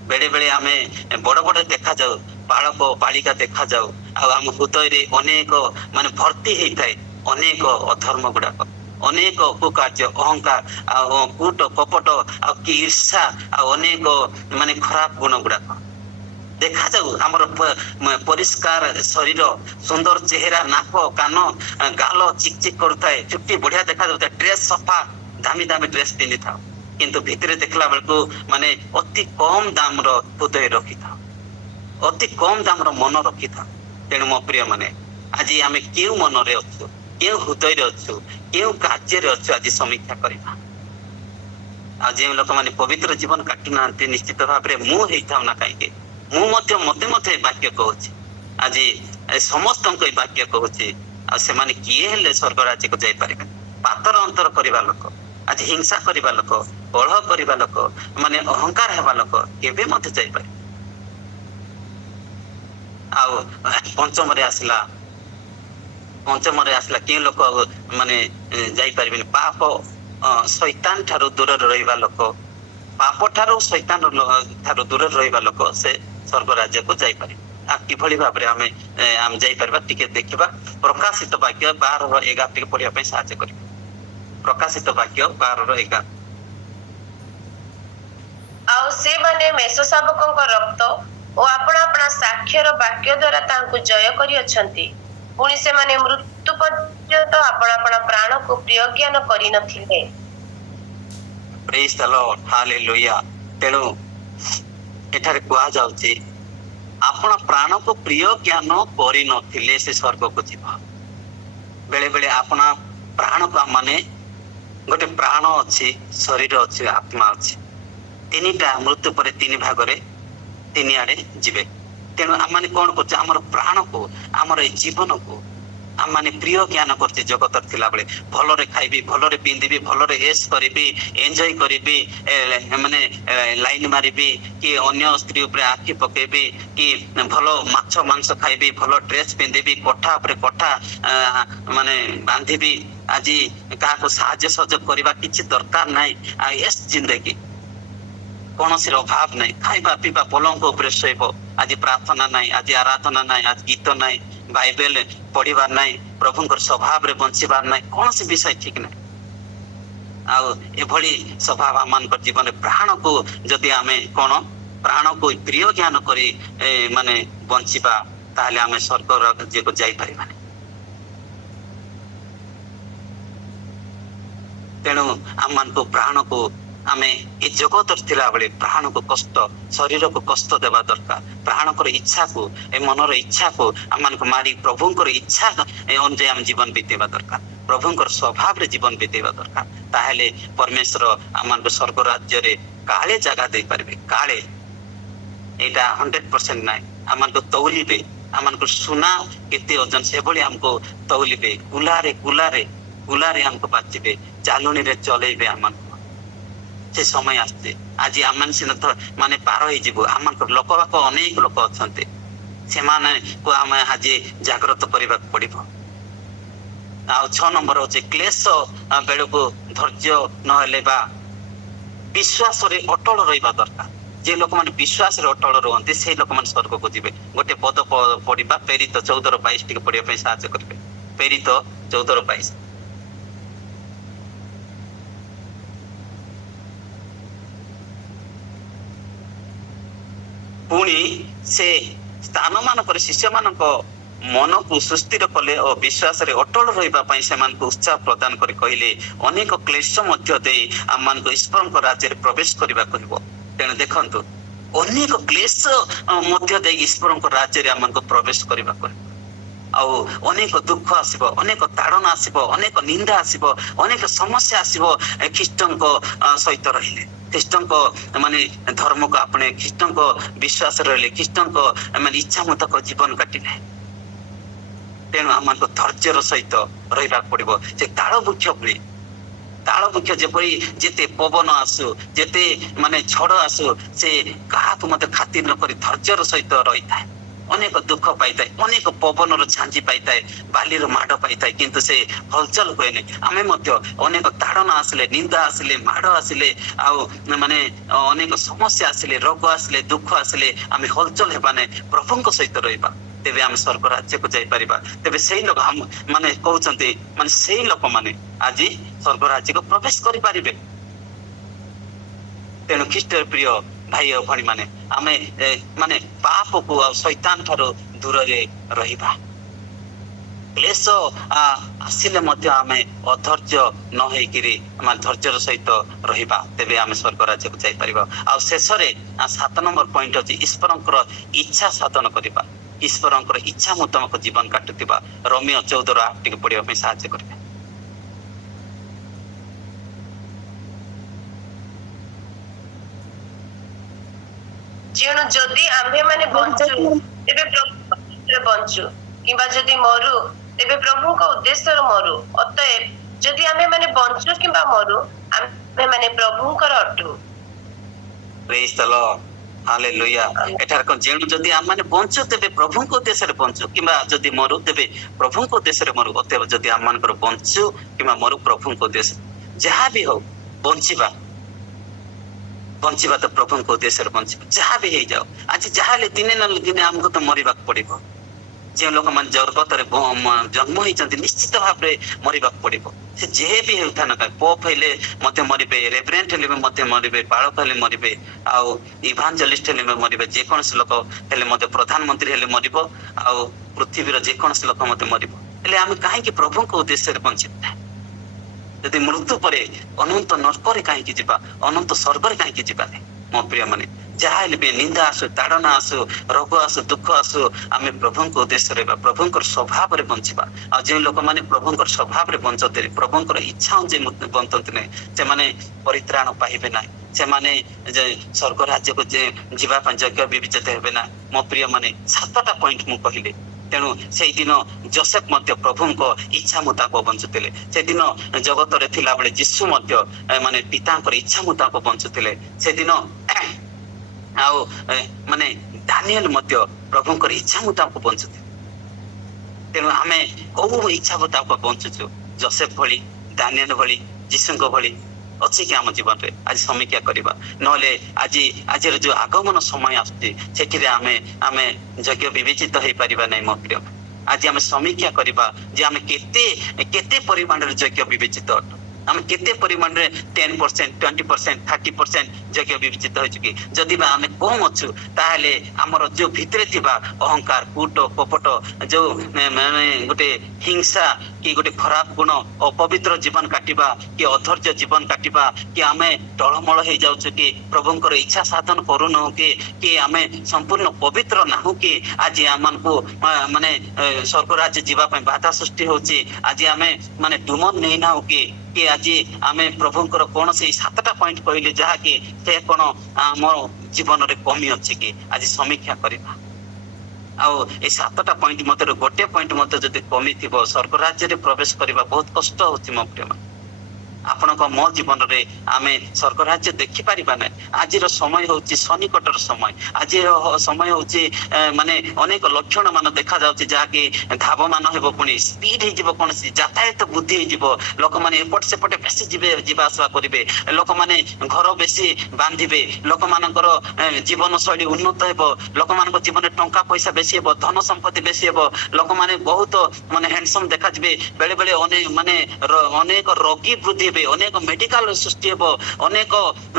बेले बेले आमे बड़ बड़ देखा जाऊ बालक बालिका देखा जाऊ आम हृदय रे अनेक माने भर्ती हेई थाए अनेक अधर्म गुड़ाक अनेक कुकार्य अहंकार कूट कपट ईर्षा अनेक माने खराब गुण गुड़ाक देखा जाऊ हमर परिष्कार शरीर सुंदर चेहरा नाक कान गाल चिक चिक करथाए चुट्टी बढ़िया देखा जाता ड्रेस सफा दामी दामी ड्रेस पिंधि था किंतु भितरे देखला बेलको माने अति कम दाम रो हृदय रखी था अति कम दाम रो मन रखी था तेणु मो प्रिय माने आज आमे केउ मन रे अछु केउ हृदय रे अछु केउ कार्य रे अछु आज समीक्षा करबा आज जे लोक माने पवित्र जीवन काटु नांती निश्चित भाव रे मु हेई थाउ ना काईके मु मते मते मते वाक्य कहूची आज समस्त वाक्य कहूची आ से माने किए हेले स्वर्ग राज्य को जाई परिबे पातर अंतर करबा लोक आज हिंसा करबा लोक कलह करबा लोक माने अहंकार हेबा लोक केबे मते जाई पारे आ पंचम रे आसला के लोक माने जाई परिबे पाप शैतान ठारो दूर रहिबा लोक पाप ठारो शैतान ठारो दूर रहिबा लोक से स्वर्ग राज्य को जाई पारे आ किभली भाव रे हम जाई परबा टिके देखिबा प्रकाशित वाक्य 12:11 टिके पढ़िया पे सहायता करिबा प्रकाशित वाक्य 12:11 आउ से माने मेषो शावकଙ୍କ रक्त ओ आपण आपण साक्षर वाक्य द्वारा तांकु जय करि अछंती पुणी से माने मृत्यु पर्यंत आपण आपण प्राण को प्रिय ज्ञान करि नथिले प्रेज द लॉर्ड हालेलुया तेणु एठारे कुआ जाउची आपण प्राण को प्रिय ज्ञान करि नथिले से स्वर्ग को जीवा बेले बेले आपण प्राण को माने गोटे प्राण अछि शरीर अछि आत्मा अछि तीनटा मृत्यु पर तीन भाग रे तीन आड़े जीवे तेणु आम माने कौन कर आमर प्राण को आमर जीवन को आम माने प्रिय ज्ञान करते जगत थिला बेले भलरे खाइबी भलरे पिंधिबी भलरे ऐश करिबी एन्जॉय करिबी माने लाइन मारिबी कि अन्य स्त्री ऊपर आखि पकेबी कि भलो माछ मांस खाइबी भलो ड्रेस पिंधिबी कोठा ऊपर कोठा माने बांधिबी आज का को साहाय्य सहयोग करबा किछि दरकार नाही आ एस जिंदगी कौनसी अभाव नहीं खाइबा पीबा पलंक उपरे शोइब आज प्रार्थना नहीं आज आराधना नहीं आज गीत नहीं बाइबल पढ़िबार नहीं प्रभुंकर स्वभाव रे बंचिबार नहीं कौनसी विषय ठीक नहीं आउ एभली स्वभाव आमान जीवन प्राण को जदि आमे कोन प्राण को प्रिय ज्ञान करी माने बंचिबा ताले आमे स्वर्ग राज्य को जाई परिबा तेणु आमान को प्राण को ଆମେ ଏ ଜଗତରେ ଥିଲାବେଳେ ପ୍ରାଣକୁ କଷ୍ଟ ଶରୀରକୁ କଷ୍ଟ ଦେବା ଦରକାର। ପ୍ରାଣଙ୍କର ଇଚ୍ଛାକୁ ଏ ମନର ଇଚ୍ଛାକୁ ଆମମାନଙ୍କୁ ମାରି ପ୍ରଭୁଙ୍କର ଇଚ୍ଛା ଅନୁଯାୟୀ ଆମେ ଜୀବନ ବିତେଇବା ଦରକାର। ପ୍ରଭୁଙ୍କର ସ୍ୱଭାବରେ ଜୀବନ ବିତେଇବା ଦରକାର। ତାହେଲେ ପରମେଶ୍ୱର ଆମମାନଙ୍କୁ ସ୍ୱର୍ଗ ରାଜ୍ୟରେ କାଳେ ଜାଗା ଦେଇପାରିବେ। କାଳେ ଏଇଟା 100% ନାହିଁ। ଆମମାନଙ୍କୁ ତୌଲିବେ, ଆମମାନଙ୍କୁ ସୁନା କେତେ ଓଜନ ସେଭଳି ଆମକୁ ତୌଲିବେ। କୁଲାରେ କୁଲାରେ କୁଲାରେ ଆମକୁ ବାଚିବେ, ଚାଲୁଣିରେ ଚଲେଇବେ ଆମମାନଙ୍କୁ। ସେ ସମୟ ଆସିଛି। ଆଜି ଆମେ ସିନା ମାନେ ପାର ହେଇଯିବୁ, ଆମଙ୍କର ଲୋକ ବାକ ଅନେକ ଲୋକ ଅଛନ୍ତି, ସେମାନଙ୍କୁ ଆମେ ଆଜି ଜାଗ୍ରତ କରିବାକୁ ପଡିବ। ଆଉ 6 ନମ୍ବର ହଉଛି କ୍ଲେଶ ବେଳକୁ ଧୈର୍ଯ୍ୟ ନହେଲେ ବା ବିଶ୍ୱାସରେ ଅଟଳ ରହିବା ଦରକାର। ଯେ ଲୋକମାନେ ବିଶ୍ୱାସରେ ଅଟଳ ରୁହନ୍ତି ସେଇ ଲୋକମାନେ ସ୍ୱର୍ଗକୁ ଯିବେ। ଗୋଟେ ପଦ ପଢିବା, ପ୍ରେରିତ 14:22 ଟିକେ ପଢିବା ପାଇଁ ସାହାଯ୍ୟ କରିବେ। ପ୍ରେରିତ 14:22। ପୁଣି ସେ ସ୍ଥାନ ମାନଙ୍କରେ ଶିଷ୍ୟମାନଙ୍କ ମନକୁ ସୁସ୍ଥିର କଲେ ଓ ବିଶ୍ୱାସରେ ଅଟଳ ରହିବା ପାଇଁ ସେମାନଙ୍କୁ ଉତ୍ସାହ ପ୍ରଦାନ କରି କହିଲେ, ଅନେକ କ୍ଲେଶ ମଧ୍ୟ ଦେଇ ଆମମାନଙ୍କୁ ଈଶ୍ୱରଙ୍କ ରାଜ୍ୟରେ ପ୍ରବେଶ କରିବାକୁ ହେବ। ତେଣୁ ଦେଖନ୍ତୁ, ଅନେକ କ୍ଲେଶ ମଧ୍ୟ ଦେଇ ଈଶ୍ୱରଙ୍କ ରାଜ୍ୟରେ ଆମମାନଙ୍କୁ ପ୍ରବେଶ କରିବାକୁ ହେବ। ଆଉ ଅନେକ ଦୁଃଖ ଆସିବ, ଅନେକ ତାଡ଼ନା ଆସିବ, ଅନେକ ନିନ୍ଦା ଆସିବ, ଅନେକ ସମସ୍ୟା ଆସିବ ଖ୍ରୀଷ୍ଟଙ୍କ ସହିତ ରହିଲେ। ଖ୍ରୀଷ୍ଟଙ୍କ ମାନେ ଧର୍ମକୁ ଆପଣେଇ ଖ୍ରୀଷ୍ଟଙ୍କ ବିଶ୍ୱାସ ରହିଲେ, ଖ୍ରୀଷ୍ଟଙ୍କ ମାନେ ଇଚ୍ଛା ମୁତାବକ ଜୀବନ କାଟିଲେ। ତେଣୁ ଆମକୁ ଧୈର୍ଯ୍ୟର ସହିତ ରହିବାକୁ ପଡିବ। ସେ ତାଳ ବୃକ୍ଷ ଭଳି, ତାଳ ବୃକ୍ଷ ଯେପରି ଯେତେ ପବନ ଆସୁ, ଯେତେ ମାନେ ଝଡ଼ ଆସୁ, ସେ କାହାକୁ ମଧ୍ୟ ଖାତିର ନ କରି ଧୈର୍ଯ୍ୟର ସହିତ ରହିଥାଏ। ଅନେକ ଦୁଃଖ ପାଇଥାଏ, ଅନେକ ପବନର ଝାଞ୍ଜି ପାଇଥାଏ, ବାଲିର ମାଡ଼ ପାଇଥାଏ, କିନ୍ତୁ ସେ ହଲଚଲ ହୁଏନି। ଆମେ ମଧ୍ୟ ଅନେକ ତାଡ଼ନା ଆସିଲେ, ନିନ୍ଦା ଆସିଲେ, ମାଡ଼ ଆସିଲେ, ଆଉ ମାନେ ଅନେକ ସମସ୍ୟା ଆସିଲେ, ରୋଗ ଆସିଲେ, ଦୁଃଖ ଆସିଲେ ଆମେ ହଲଚଲ ହେବା ନାହିଁ, ପ୍ରଭୁଙ୍କ ସହିତ ରହିବା। ତେବେ ଆମେ ସ୍ୱର୍ଗ ରାଜ୍ୟକୁ ଯାଇପାରିବା। ତେବେ ସେଇ ଲୋକ ମାନେ କହୁଛନ୍ତି, ମାନେ ସେଇ ଲୋକମାନେ ଆଜି ସ୍ୱର୍ଗ ରାଜ୍ୟକୁ ପ୍ରବେଶ କରିପାରିବେ। ତେଣୁ ଖ୍ରୀଷ୍ଟର ପ୍ରିୟ ଭାଇ ଓ ଭଉଣୀ ମାନେ, ଆମେ ମାନେ ପାପକୁ ଆଉ ଶୈତାନ ଠାରୁ ଦୂରରେ ରହିବା। କ୍ଲେଶ ଆସିଲେ ମଧ୍ୟ ଆମେ ଅଧୈର୍ଯ୍ୟ ନ ହେଇକିରି ଆମେ ଧୈର୍ଯ୍ୟର ସହିତ ରହିବା। ତେବେ ଆମେ ସ୍ୱର୍ଗ ରାଜ୍ୟକୁ ଯାଇପାରିବା। ଆଉ ଶେଷରେ 7 ନମ୍ବର ପଏଣ୍ଟ ଅଛି ଈଶ୍ୱରଙ୍କର ଇଚ୍ଛା ସାଧନ କରିବା। ଈଶ୍ୱରଙ୍କର ଇଚ୍ଛା ମୁତାବକ ଜୀବନ କାଟୁଥିବା। ରୋମିଓ 14:8 ଟିକେ ପଢିବା ପାଇଁ ସାହାଯ୍ୟ କରିବେ। ଯେଣୁ ଯଦି ଆମ୍ଭେମାନେ ବଞ୍ଚୁ ତେବେ ପ୍ରଭୁଙ୍କ ବଞ୍ଚୁ, କିମ୍ବା ଯଦି ମରୁ ତେବେ ପ୍ରଭୁଙ୍କ ଉଦ୍ଦେଶ୍ୟରେ ମରୁ। ଅତଏବ ଯଦି ଆମ୍ଭେମାନେ ବଞ୍ଚୁ କିମ୍ବା ମରୁ, ଆମ୍ଭେମାନେ ପ୍ରଭୁଙ୍କର ଅଟୁ। ପ୍ରେଜ୍ ଦ ଲର୍ଡ, ହାଲେଲୁୟା। ଏଠାରେ କଣ, ଯେଣୁ ଯଦି ଆମମାନେ ବଞ୍ଚୁ ତେବେ ପ୍ରଭୁଙ୍କ ଉଦ୍ଦେଶ୍ୟରେ ବଞ୍ଚୁ, କିମ୍ବା ଯଦି ମରୁ ତେବେ ପ୍ରଭୁଙ୍କ ଉଦ୍ଦେଶ୍ୟରେ ମରୁ। ଅତଏବ ଯଦି ଆମମାନଙ୍କର ବଞ୍ଚୁ କିମ୍ବା ମରୁ ପ୍ରଭୁଙ୍କ ଉଦ୍ଦେଶ୍ୟ, ଯାହା ବି ହଉ ବଞ୍ଚିବା। ବଞ୍ଚିବା ତ ପ୍ରଭୁଙ୍କ ଉଦ୍ଦେଶ୍ୟରେ ବଞ୍ଚିବା, ଯାହା ବି ହେଇଯାଉ। ଆଜି ଯାହା ହେଲେ ଦିନେ ନହେଲେ ଦିନେ ଆମକୁ ତ ମରିବାକୁ ପଡିବ। ଯେଉଁ ଲୋକମାନେ ଜଗତରେ ଜନ୍ମ ହେଇଛନ୍ତି ନିଶ୍ଚିତ ଭାବରେ ମରିବାକୁ ପଡିବ। ସେ ଯେ ବି ହେଉଥାନ କାହିଁ, ପୋପ ହେଲେ ମଧ୍ୟ ମରିବେ, ରେଭରେଣ୍ଟ ହେଲେ ବି ମଧ୍ୟ ମରିବେ, ବାଳକ ହେଲେ ମରିବେ, ଆଉ ଇଭାଞ୍ଜେଲିଷ୍ଟ ହେଲେ ମରିବେ, ଯେକୌଣସି ଲୋକ ହେଲେ ମଧ୍ୟ, ପ୍ରଧାନମନ୍ତ୍ରୀ ହେଲେ ମରିବ, ଆଉ ପୃଥିବୀର ଯେକୌଣସି ଲୋକ ମଧ୍ୟ ମରିବ। ହେଲେ ଆମେ କାହିଁକି ପ୍ରଭୁଙ୍କ ଉଦ୍ଦେଶ୍ୟରେ ବଞ୍ଚିବା? ଯଦି ମୃତ୍ୟୁ ପରେ ଅନନ୍ତ ନର୍କରେ କାହିଁକି ଯିବା, ଅନନ୍ତ ସ୍ୱର୍ଗରେ କାହିଁକି ଯିବାନି? ମୋ ପ୍ରିୟ ମାନେ, ଯାହା ହେଲେ ବି ନିନ୍ଦା ଆସୁ, ତାଡ଼ନା ଆସୁ, ରୋଗ ଆସୁ, ଦୁଃଖ ଆସୁ, ଆମେ ପ୍ରଭୁଙ୍କ ଉଦ୍ଦେଶ୍ୟରେ ବା ପ୍ରଭୁଙ୍କର ସ୍ୱଭାବରେ ବଞ୍ଚିବା। ଆଉ ଯେଉଁ ଲୋକମାନେ ପ୍ରଭୁଙ୍କର ସ୍ୱଭାବରେ ବଞ୍ଚନ୍ତି, ପ୍ରଭୁଙ୍କର ଇଚ୍ଛା ଅନୁଯାୟୀ ବଞ୍ଚନ୍ତି ନାହିଁ, ସେମାନେ ପରିତ୍ରାଣ ପାଇବେ ନାହିଁ। ସେମାନେ ଯେ ସ୍ୱର୍ଗ ରାଜ୍ୟକୁ ଯିବା ପାଇଁ ଯୋଗ୍ୟ ବିବେଚିତ ହେବେ ନା। ମୋ ପ୍ରିୟ ମାନେ, 7ଟା ପଏଣ୍ଟ ମୁଁ କହିଲି। ତେଣୁ ସେଇଦିନ ଯୋସେଫ ମଧ୍ୟ ପ୍ରଭୁଙ୍କ ଇଚ୍ଛା ମୁତାବକ ବଞ୍ଚୁଥିଲେ। ସେଦିନ ଜଗତରେ ଥିଲାବେଳେ ଯୀଶୁ ମଧ୍ୟ ମାନେ ପିତାଙ୍କର ଇଚ୍ଛା ମୁତାବକ ବଞ୍ଚୁଥିଲେ। ସେଦିନ ଆଉ ମାନେ ଦାନିଏଲ ମଧ୍ୟ ପ୍ରଭୁଙ୍କର ଇଚ୍ଛା ମୁତାବକ ବଞ୍ଚୁଥିଲେ। ତେଣୁ ଆମେ କୋଉ ଇଚ୍ଛା ମୁତାବକ ବଞ୍ଚୁଛୁ? ଯୋସେଫ ଭଳି, ଦାନିଏଲ ଭଳି, ଯୀଶୁଙ୍କ ଭଳି ଅଛି କି ଆମ ଜୀବନରେ? ଆଜି ସମୀକ୍ଷା କରିବା। ନହେଲେ ଆଜିର ଯୋଉ ଆଗମନ ସମୟ ଆସୁଛି, ସେଥିରେ ଆମେ ଯୋଗ୍ୟ ବିବେଚିତ ହେଇପାରିବା ନାହିଁ। ମୋ ପ୍ରିୟ, ଆଜି ଆମେ ସମୀକ୍ଷା କରିବା ଯେ ଆମେ କେତେ ପରିମାଣରେ ଯୋଗ୍ୟ ବିବେଚିତ ଅଟୁ। ଆମେ କେତେ ପରିମାଣରେ 10%, 20%, 30% ଯଜ୍ଞ ବିବେଚିତ ହୋଇଛୁ କି? ଯଦି ବା ଆମେ କମ ଅଛୁ ତାହେଲେ ଆମର ଯୋଉ ଭିତରେ ଥିବା ଅହଙ୍କାର, କୂଟ, କପଟ, ଯୋଉ ମାନେ ଗୋଟେ ହିଂସା କି ଗୋଟେ ଖରାପ ଗୁଣ, ଅପବିତ୍ର ଜୀବନ କାଟିବା କି ଅଧୈର୍ଯ୍ୟ ଜୀବନ କାଟିବା କି ଆମେ ଟଳମଳ ହେଇଯାଉଛୁ କି ପ୍ରଭୁଙ୍କର ଇଚ୍ଛା ସାଧନ କରୁନାହୁଁ କି ଆମେ ସମ୍ପୂର୍ଣ୍ଣ ପବିତ୍ର ନାହୁଁ କି ଆଜି ଆମକୁ ମାନେ ସ୍ୱର୍ଗ ରାଜ୍ୟ ଯିବା ପାଇଁ ବାଧା ସୃଷ୍ଟି ହଉଛି। ଆଜି ଆମେ ମାନେ ଡୁମନ ନେଇନାହୁଁ କି ଆଜି ଆମେ ପ୍ରଭୁଙ୍କର କୌଣସି 7ଟା ପଏଣ୍ଟ କହିଲେ ଯାହାକି ସେ କଣ ଆମ ଜୀବନରେ କମି ଅଛି କି ଆଜି ସମୀକ୍ଷା କରିବା। ଆଉ এই 7ଟା ପଏଣ୍ଟ ମଧ୍ୟରୁ ଗୋଟେ ପଏଣ୍ଟ ମଧ୍ୟ ଯଦି କମିଥିବ ସ୍ୱର୍ଗ ରାଜ୍ୟରେ ପ୍ରବେଶ କରିବା ବହୁତ କଷ୍ଟ ହଉଛି ମୋ ପ୍ରିୟ। ଆପଣଙ୍କ ମୋ ଜୀବନରେ ଆମେ ସ୍ୱର୍ଗ ରାଜ୍ୟ ଦେଖିପାରିବା ନାହିଁ। ଆଜିର ସମୟ ହଉଛି ସନ୍ନିକଟର ସମୟ। ଆଜିର ସମୟ ହଉଛି ମାନେ ଅନେକ ଲକ୍ଷଣ ମାନ ଦେଖାଯାଉଛି ଯାହାକି ଧାବମାନ ହେବ, ପୁଣି ସ୍ପିଡ ହେଇଯିବ, କୌଣସି ଯାତାୟାତ ବୃଦ୍ଧି ହେଇଯିବ, ଲୋକମାନେ ଏପଟ ସେପଟେ ବେଶୀ ଯିବା ଆସିବା କରିବେ, ଲୋକମାନେ ଘର ବେଶୀ ବାନ୍ଧିବେ, ଲୋକମାନଙ୍କର ଜୀବନ ଶୈଳୀ ଉନ୍ନତ ହେବ, ଲୋକମାନଙ୍କ ଜୀବନରେ ଟଙ୍କା ପଇସା ବେଶୀ ହେବ, ଧନ ସମ୍ପତ୍ତି ବେଶୀ ହେବ, ଲୋକମାନେ ବହୁତ ମାନେ ହ୍ୟାଣ୍ଡସମ୍ ଦେଖାଯିବେ, ବେଳେ ବେଳେ ଅନେକ ରୋଗୀ ବୃଦ୍ଧି ହେବେ, ଅନେକ ମେଡିକାଲ ସୃଷ୍ଟି ହେବ, ଅନେକ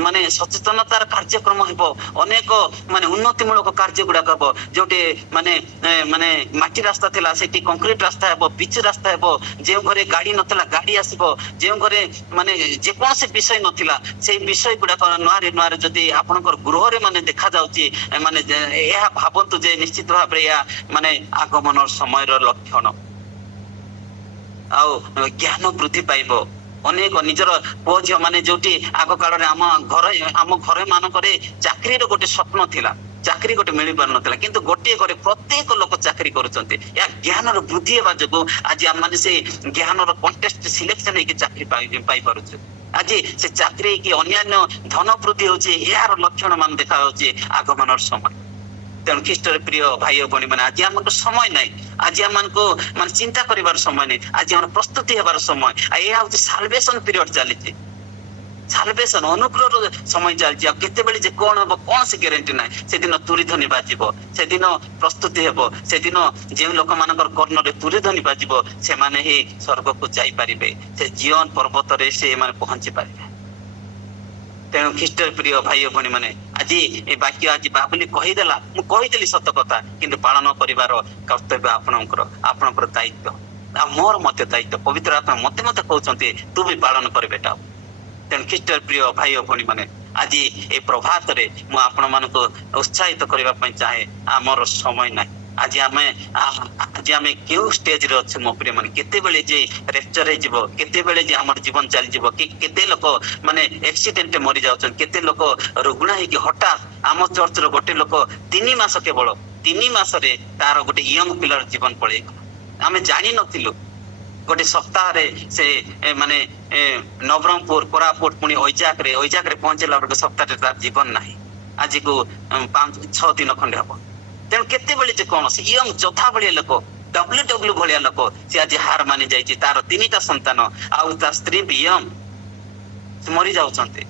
ମାନେ ସଚେତନତାର କାର୍ଯ୍ୟକ୍ରମ ହେବ, ଅନେକ ମାନେ ଉନ୍ନତିମୂଳକ କାର୍ଯ୍ୟ ଗୁଡାକ ହେବ। ଯୋଉଠି ମାନେ ମାଟି ରାସ୍ତା ଥିଲା ସେଠି କଂକ୍ରିଟ ରାସ୍ତା ହେବ, ପିଚୁ ରାସ୍ତା ହେବ, ଯେଉଁ ଘରେ ଗାଡି ନଥିଲା ଗାଡି ଆସିବ, ଯେଉଁ ଘରେ ମାନେ ଯେକୌଣସି ବିଷୟ ନଥିଲା ସେଇ ବିଷୟ ଗୁଡାକ ନୂଆରେ ଯଦି ଆପଣଙ୍କର ଗୃହରେ ମାନେ ଦେଖାଯାଉଛି, ମାନେ ଏହା ଭାବନ୍ତୁ ଯେ ନିଶ୍ଚିତ ଭାବରେ ଏହା ମାନେ ଆଗମନର ସମୟର ଲକ୍ଷଣ। ଆଉ ଜ୍ଞାନ ବୃଦ୍ଧି ପାଇବ। ଅନେକ ନିଜର ପୁଅ ଝିଅ ମାନେ ଯୋଉଠି ଆଗ କାଳରେ ଆମ ଘର ମାନଙ୍କରେ ଚାକିରିର ଗୋଟେ ସ୍ୱପ୍ନ ଥିଲା, ଚାକିରି ଗୋଟେ ମିଳିପାରୁନଥିଲା, କିନ୍ତୁ ଗୋଟିଏ ଘରେ ପ୍ରତ୍ୟେକ ଲୋକ ଚାକିରି କରୁଛନ୍ତି। ଏହା ଜ୍ଞାନର ବୃଦ୍ଧି ହେବା ଯୋଗୁଁ ଆଜି ଆମେ ସେଇ ଜ୍ଞାନର କଣ୍ଟେଷ୍ଟ ସିଲେକ୍ସନ ହେଇକି ଚାକିରି ପାଇପାରୁଛୁ। ଆଜି ସେ ଚାକିରି କି ଅନ୍ୟାନ୍ୟ ଧନ ବୃଦ୍ଧି ହଉଛି, ଏହାର ଲକ୍ଷଣ ମାନ ଦେଖାଯାଉଛି ଆଗମନର ସମୟ। ତେଣୁ ଖ୍ରୀଷ୍ଟରେ ପ୍ରିୟ ଭାଇ ଓ ଭଉଣୀ ମାନେ ଆଜି ଆମକୁ ସମୟ ନାହିଁ, ଆଜି ଆମକୁ ମାନେ ଚିନ୍ତା କରିବାର ସମୟ ନାହିଁ, ଆଜି ଆମର ପ୍ରସ୍ତୁତି ହେବାର ସମୟ। ଏହା ହଉଛି ସାଲଭେସନ ପିରିୟଡ ଚାଲିଛି, ସାଲଭେସନ ଅନୁଗ୍ରହର ସମୟ ଚାଲିଛି। ଆଉ କେତେବେଳେ ଯେ କଣ ହବ କୌଣସି ଗ୍ୟାରେଣ୍ଟି ନାହିଁ। ସେଦିନ ତୁରିଧ୍ୱନି ବାଜିବ, ସେଦିନ ପ୍ରସ୍ତୁତି ହେବ, ସେଦିନ ଯେଉଁ ଲୋକମାନଙ୍କର କର୍ଣ୍ଣରେ ତୁରିଧ୍ୱନି ବାଜିବ ସେମାନେ ହିଁ ସ୍ୱର୍ଗକୁ ଯାଇପାରିବେ, ସେ ଜିୟନ ପର୍ବତରେ ସେମାନେ ପହଞ୍ଚି ପାରିବେ। ତେଣୁ ଖ୍ରୀଷ୍ଟରେ ପ୍ରିୟ ଭାଇ ଓ ଭଉଣୀ ମାନେ ଆଜି ଏ ବାକ୍ୟ ଆଜି ବାବୁଲି କହିଦେଲା, ମୁଁ କହିଦେଲି ସତ କଥା, କିନ୍ତୁ ପାଳନ କରିବାର କର୍ତ୍ତବ୍ୟ ଆପଣଙ୍କର ଦାୟିତ୍ୱ, ଆଉ ମୋର ମଧ୍ୟ ଦାୟିତ୍ୱ। ପବିତ୍ର ଆତ୍ମା ମତେ କହୁଛନ୍ତି ତୁ ବି ପାଳନ କରେ ବେଟା। ତେଣୁ ଖ୍ରୀଷ୍ଟରେ ପ୍ରିୟ ଭାଇ ଓ ଭଉଣୀ ମାନେ ଆଜି ଏ ପ୍ରଭାତରେ ମୁଁ ଆପଣ ମାନଙ୍କୁ ଉତ୍ସାହିତ କରିବା ପାଇଁ ଚାହେଁ, ଆମର ସମୟ ନାହିଁ। ଆଜି ଆମେ କେଉଁ ଷ୍ଟେଜରେ ଅଛୁ ମୋ ପ୍ରିୟ ମାନେ, କେତେବେଳେ ଯେ ରେପଚର ହେଇଯିବ, କେତେବେଳେ ଯେ ଆମର ଜୀବନ ଚାଲିଯିବ, କେତେ ଲୋକ ମାନେ ଆକ୍ସିଡେଣ୍ଟରେ ମରି ଯାଉଛନ୍ତି, କେତେ ଲୋକ ରୁଗ୍ଣ ହେଇକି ହଠାତ୍ ଆମ ଚର୍ଚ୍ଚର ଗୋଟେ ଲୋକ 3 ମାସ କେବଳ 3 ମାସରେ ତାର ଗୋଟେ ୟଙ୍ଗ ପିଲାର ଜୀବନ ପଳେଇଗଲା। ଆମେ ଜାଣିନଥିଲୁ। ଗୋଟେ ସପ୍ତାହରେ ସେ ମାନେ ନବରଙ୍ଗପୁର, କୋରାପୁଟ, ପୁଣି ଐଜାକରେ ପହଞ୍ଚିଲା ବେଳକୁ ସପ୍ତାହରେ ତାର ଜୀବନ ନାହିଁ। ଆଜିକୁ 5-6 ଦିନ ଖଣ୍ଡେ ହବ। ତେଣୁ କେତେବେଳେ ଯେ କୌଣସି ୟଙ୍ଗ ଯୋଦ୍ଧା ଭଳିଆ ଲୋକ, WW ଭଳିଆ ଲୋକ, ସେ ଆଜି ହାର ମାନି ଯାଇଛି। ତାର 3ଟା ସନ୍ତାନ ଆଉ ତା ସ୍ତ୍ରୀ ବି ୟଙ୍ଗ, ସେ ମରି ଯାଉଛନ୍ତି।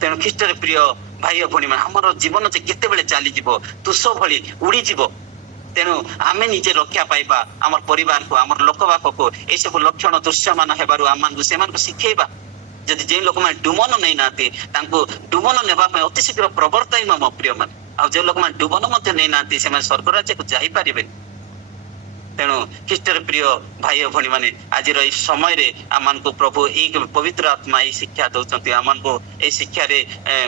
ତେଣୁ ଖ୍ରୀଷ୍ଟରେ ପ୍ରିୟ ଭାଇ ଓ ଭଉଣୀ ମାନେ ଆମର ଜୀବନ ଯେ କେତେବେଳେ ଚାଲିଯିବ, ତୁଷ ଭଳି ଉଡିଯିବ। ତେଣୁ ଆମେ ନିଜେ ରକ୍ଷା ପାଇବା, ଆମର ପରିବାରକୁ, ଆମର ଲୋକ ବାପକୁ ଏସବୁ ଲକ୍ଷଣ ଦୃଶ୍ୟମାନ ହେବାରୁ ସେମାନଙ୍କୁ ଶିଖେଇବା। ଯଦି ଯେଉଁ ଲୋକମାନେ ଡୁମନ ନେଇନାହାନ୍ତି ତାଙ୍କୁ ଡୁମନ ନେବା ପାଇଁ ଅତି ଶୀଘ୍ର ପ୍ରବର୍ତ୍ତାଇବା ମୋ ପ୍ରିୟ ମାନେ। ଆଉ ଯେଉଁ ଲୋକମାନେ ଡୁମନ ମଧ୍ୟ ନେଇନାହାନ୍ତି ସେମାନେ ସ୍ୱର୍ଗ ରାଜ୍ୟକୁ ଯାଇପାରିବେନି। ତେଣୁ ଖ୍ରୀଷ୍ଟରେ ପ୍ରିୟ ଭାଇ ଓ ଭଉଣୀ ମାନେ ଆଜିର ଏଇ ସମୟରେ ଆମମାନଙ୍କୁ ପ୍ରଭୁ ଏଇ ପବିତ୍ର ଆତ୍ମା ଏଇ ଶିକ୍ଷା ଦଉଛନ୍ତି। ଆମମାନଙ୍କୁ ଏଇ ଶିକ୍ଷାରେ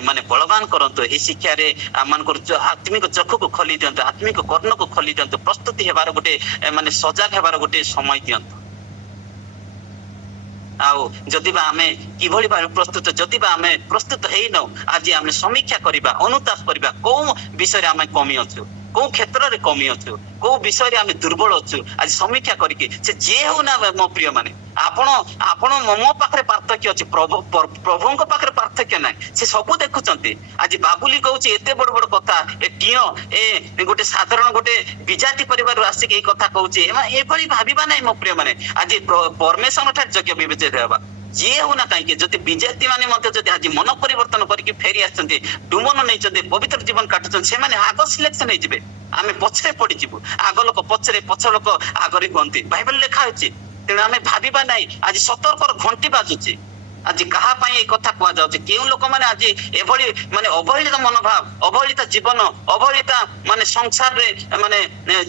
ମାନେ ବଳବାନ କରନ୍ତୁ। ଏଇ ଶିକ୍ଷାରେ ଆମମାନଙ୍କର ଆତ୍ମିକ ଚକ୍ଷୁକୁ ଖୋଲି ଦିଅନ୍ତୁ, ଆତ୍ମିକ କର୍ଣ୍ଣକୁ ଖୋଲି ଦିଅନ୍ତୁ। ପ୍ରସ୍ତୁତି ହେବାର ଗୋଟେ ମାନେ ସଜାଗ ହେବାର ଗୋଟେ ସମୟ ଦିଅନ୍ତୁ। ଆଉ ଯଦି ବା ଆମେ କିଭଳି ଭାବେ ପ୍ରସ୍ତୁତ, ଯଦି ବା ଆମେ ପ୍ରସ୍ତୁତ ହେଇନାଉ, ଆଜି ଆମେ ସମୀକ୍ଷା କରିବା, ଅନୁତାପ କରିବା, କୋଉ ବିଷୟରେ ଆମେ କମି ଅଛୁ, କୋଉ କ୍ଷେତ୍ରରେ କମି ଅଛୁ, କୋଉ ବିଷୟରେ ଆମେ ଦୁର୍ବଳ ଅଛୁ, ଆଜି ସମୀକ୍ଷା କରିକି ସେ ଯିଏ ହଉ ନା ମୋ ପ୍ରିୟ ମାନେ ଆପଣ ମୋ ପାଖରେ ପାର୍ଥକ୍ୟ ଅଛି, ପ୍ରଭୁଙ୍କ ପାଖରେ ପାର୍ଥକ୍ୟ ନାହିଁ। ସେ ସବୁ ଦେଖୁଛନ୍ତି। ଆଜି ବାବୁଲି କହୁଛି ଏତେ ବଡ ବଡ କଥା, ଗୋଟେ ସାଧାରଣ ଗୋଟେ ବିଜାତି ପରିବାରରୁ ଆସିକି ଏଇ କଥା କହୁଛି, ଏଭଳି ଭାବିବା ନାହିଁ ମୋ ପ୍ରିୟ ମାନେ। ଆଜି ପରମେଶ୍ୱର ଠାରେ ଯୋଗ୍ୟ ବିବେଚିତ ହେବା। ଯିଏ ହଉ ନା କାହିଁକି, ଯଦି ବିଜାତି ମାନେ ମଧ୍ୟ ଯଦି ଆଜି ମନ ପରିବର୍ତ୍ତନ କରିକି ଫେରି ଆସିଛନ୍ତି, ଡୁମନ ନେଇଛନ୍ତି, ପବିତ୍ର ଜୀବନ କାଟୁଛନ୍ତି, ସେମାନେ ଆଗ ସିଲେକ୍ସନ ହେଇଯିବେ, ଆମେ ପଛରେ ପଡିଯିବୁ। ଆଗ ଲୋକ ପଛରେ, ପଛ ଲୋକ ଆଗରେ କୁହନ୍ତି, ବାଇବେଲ ଲେଖା ଅଛି। ତେଣୁ ଆମେ ଭାବିବା ନାହିଁ। ଆଜି ସତର୍କର ଘଣ୍ଟି ବାଜୁଛି, ଆଜି କାହା ପାଇଁ ଏଇ କଥା କୁହାଯାଉଛି? କେଉଁ ଲୋକମାନେ ଆଜି ଏଭଳି ମାନେ ଅବହେଳିତ ମନୋଭାବ, ଅବହେଳିତ ଜୀବନ, ଅବହେଳିତ ମାନେ ସଂସାରରେ ମାନେ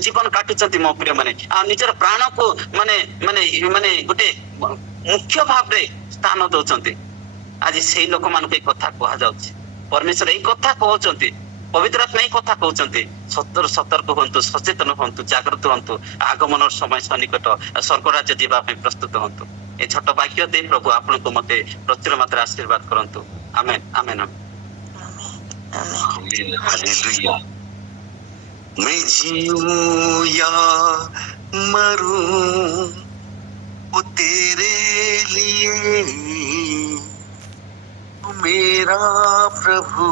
ଜୀବନ କାଟୁଛନ୍ତି ମୋ ପ୍ରିୟ ମାନେ, ଆଉ ନିଜର ପ୍ରାଣକୁ ମାନେ ମାନେ ମାନେ ଗୋଟେ ମୁଖ୍ୟ ଭାବରେ ସ୍ଥାନ ଦଉଛନ୍ତି। ଆଜି ସେଇ ଲୋକମାନଙ୍କୁ ଏଇ କଥା କୁହାଯାଉଛି। ପରମେଶ୍ୱର ଏଇ କଥା କହୁଛନ୍ତି, ପବିତ୍ର ଆତ୍ମା ଏଇ କଥା କହୁଛନ୍ତି, ସତର୍କ ହୁଅନ୍ତୁ, ସଚେତନ ହୁଅନ୍ତୁ, ଜାଗ୍ରତ ହୁଅନ୍ତୁ, ଆଗମନର ସମୟ ସନ୍ନିକଟ, ସ୍ୱର୍ଗ ରାଜ୍ୟ ଯିବା ପାଇଁ ପ୍ରସ୍ତୁତ ହୁଅନ୍ତୁ। ଏ ଛୋଟ ବାକ୍ୟ ଦେଇ ପ୍ରଭୁ ଆପଣଙ୍କୁ ମତେ ପ୍ରଚୁର ମାତ୍ରା ଆଶୀର୍ବାଦ କରନ୍ତୁ। ଆମେନ୍ ଆମେନ୍ ଆମେନ୍। हालेलुया। मैं जीऊं या मरूं वो तेरे लिए, तू मेरा प्रभु,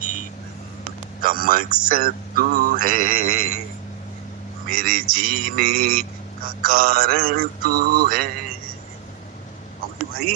जीवन का मकसद तू है, मेरे जीने का कारण तू है। भाई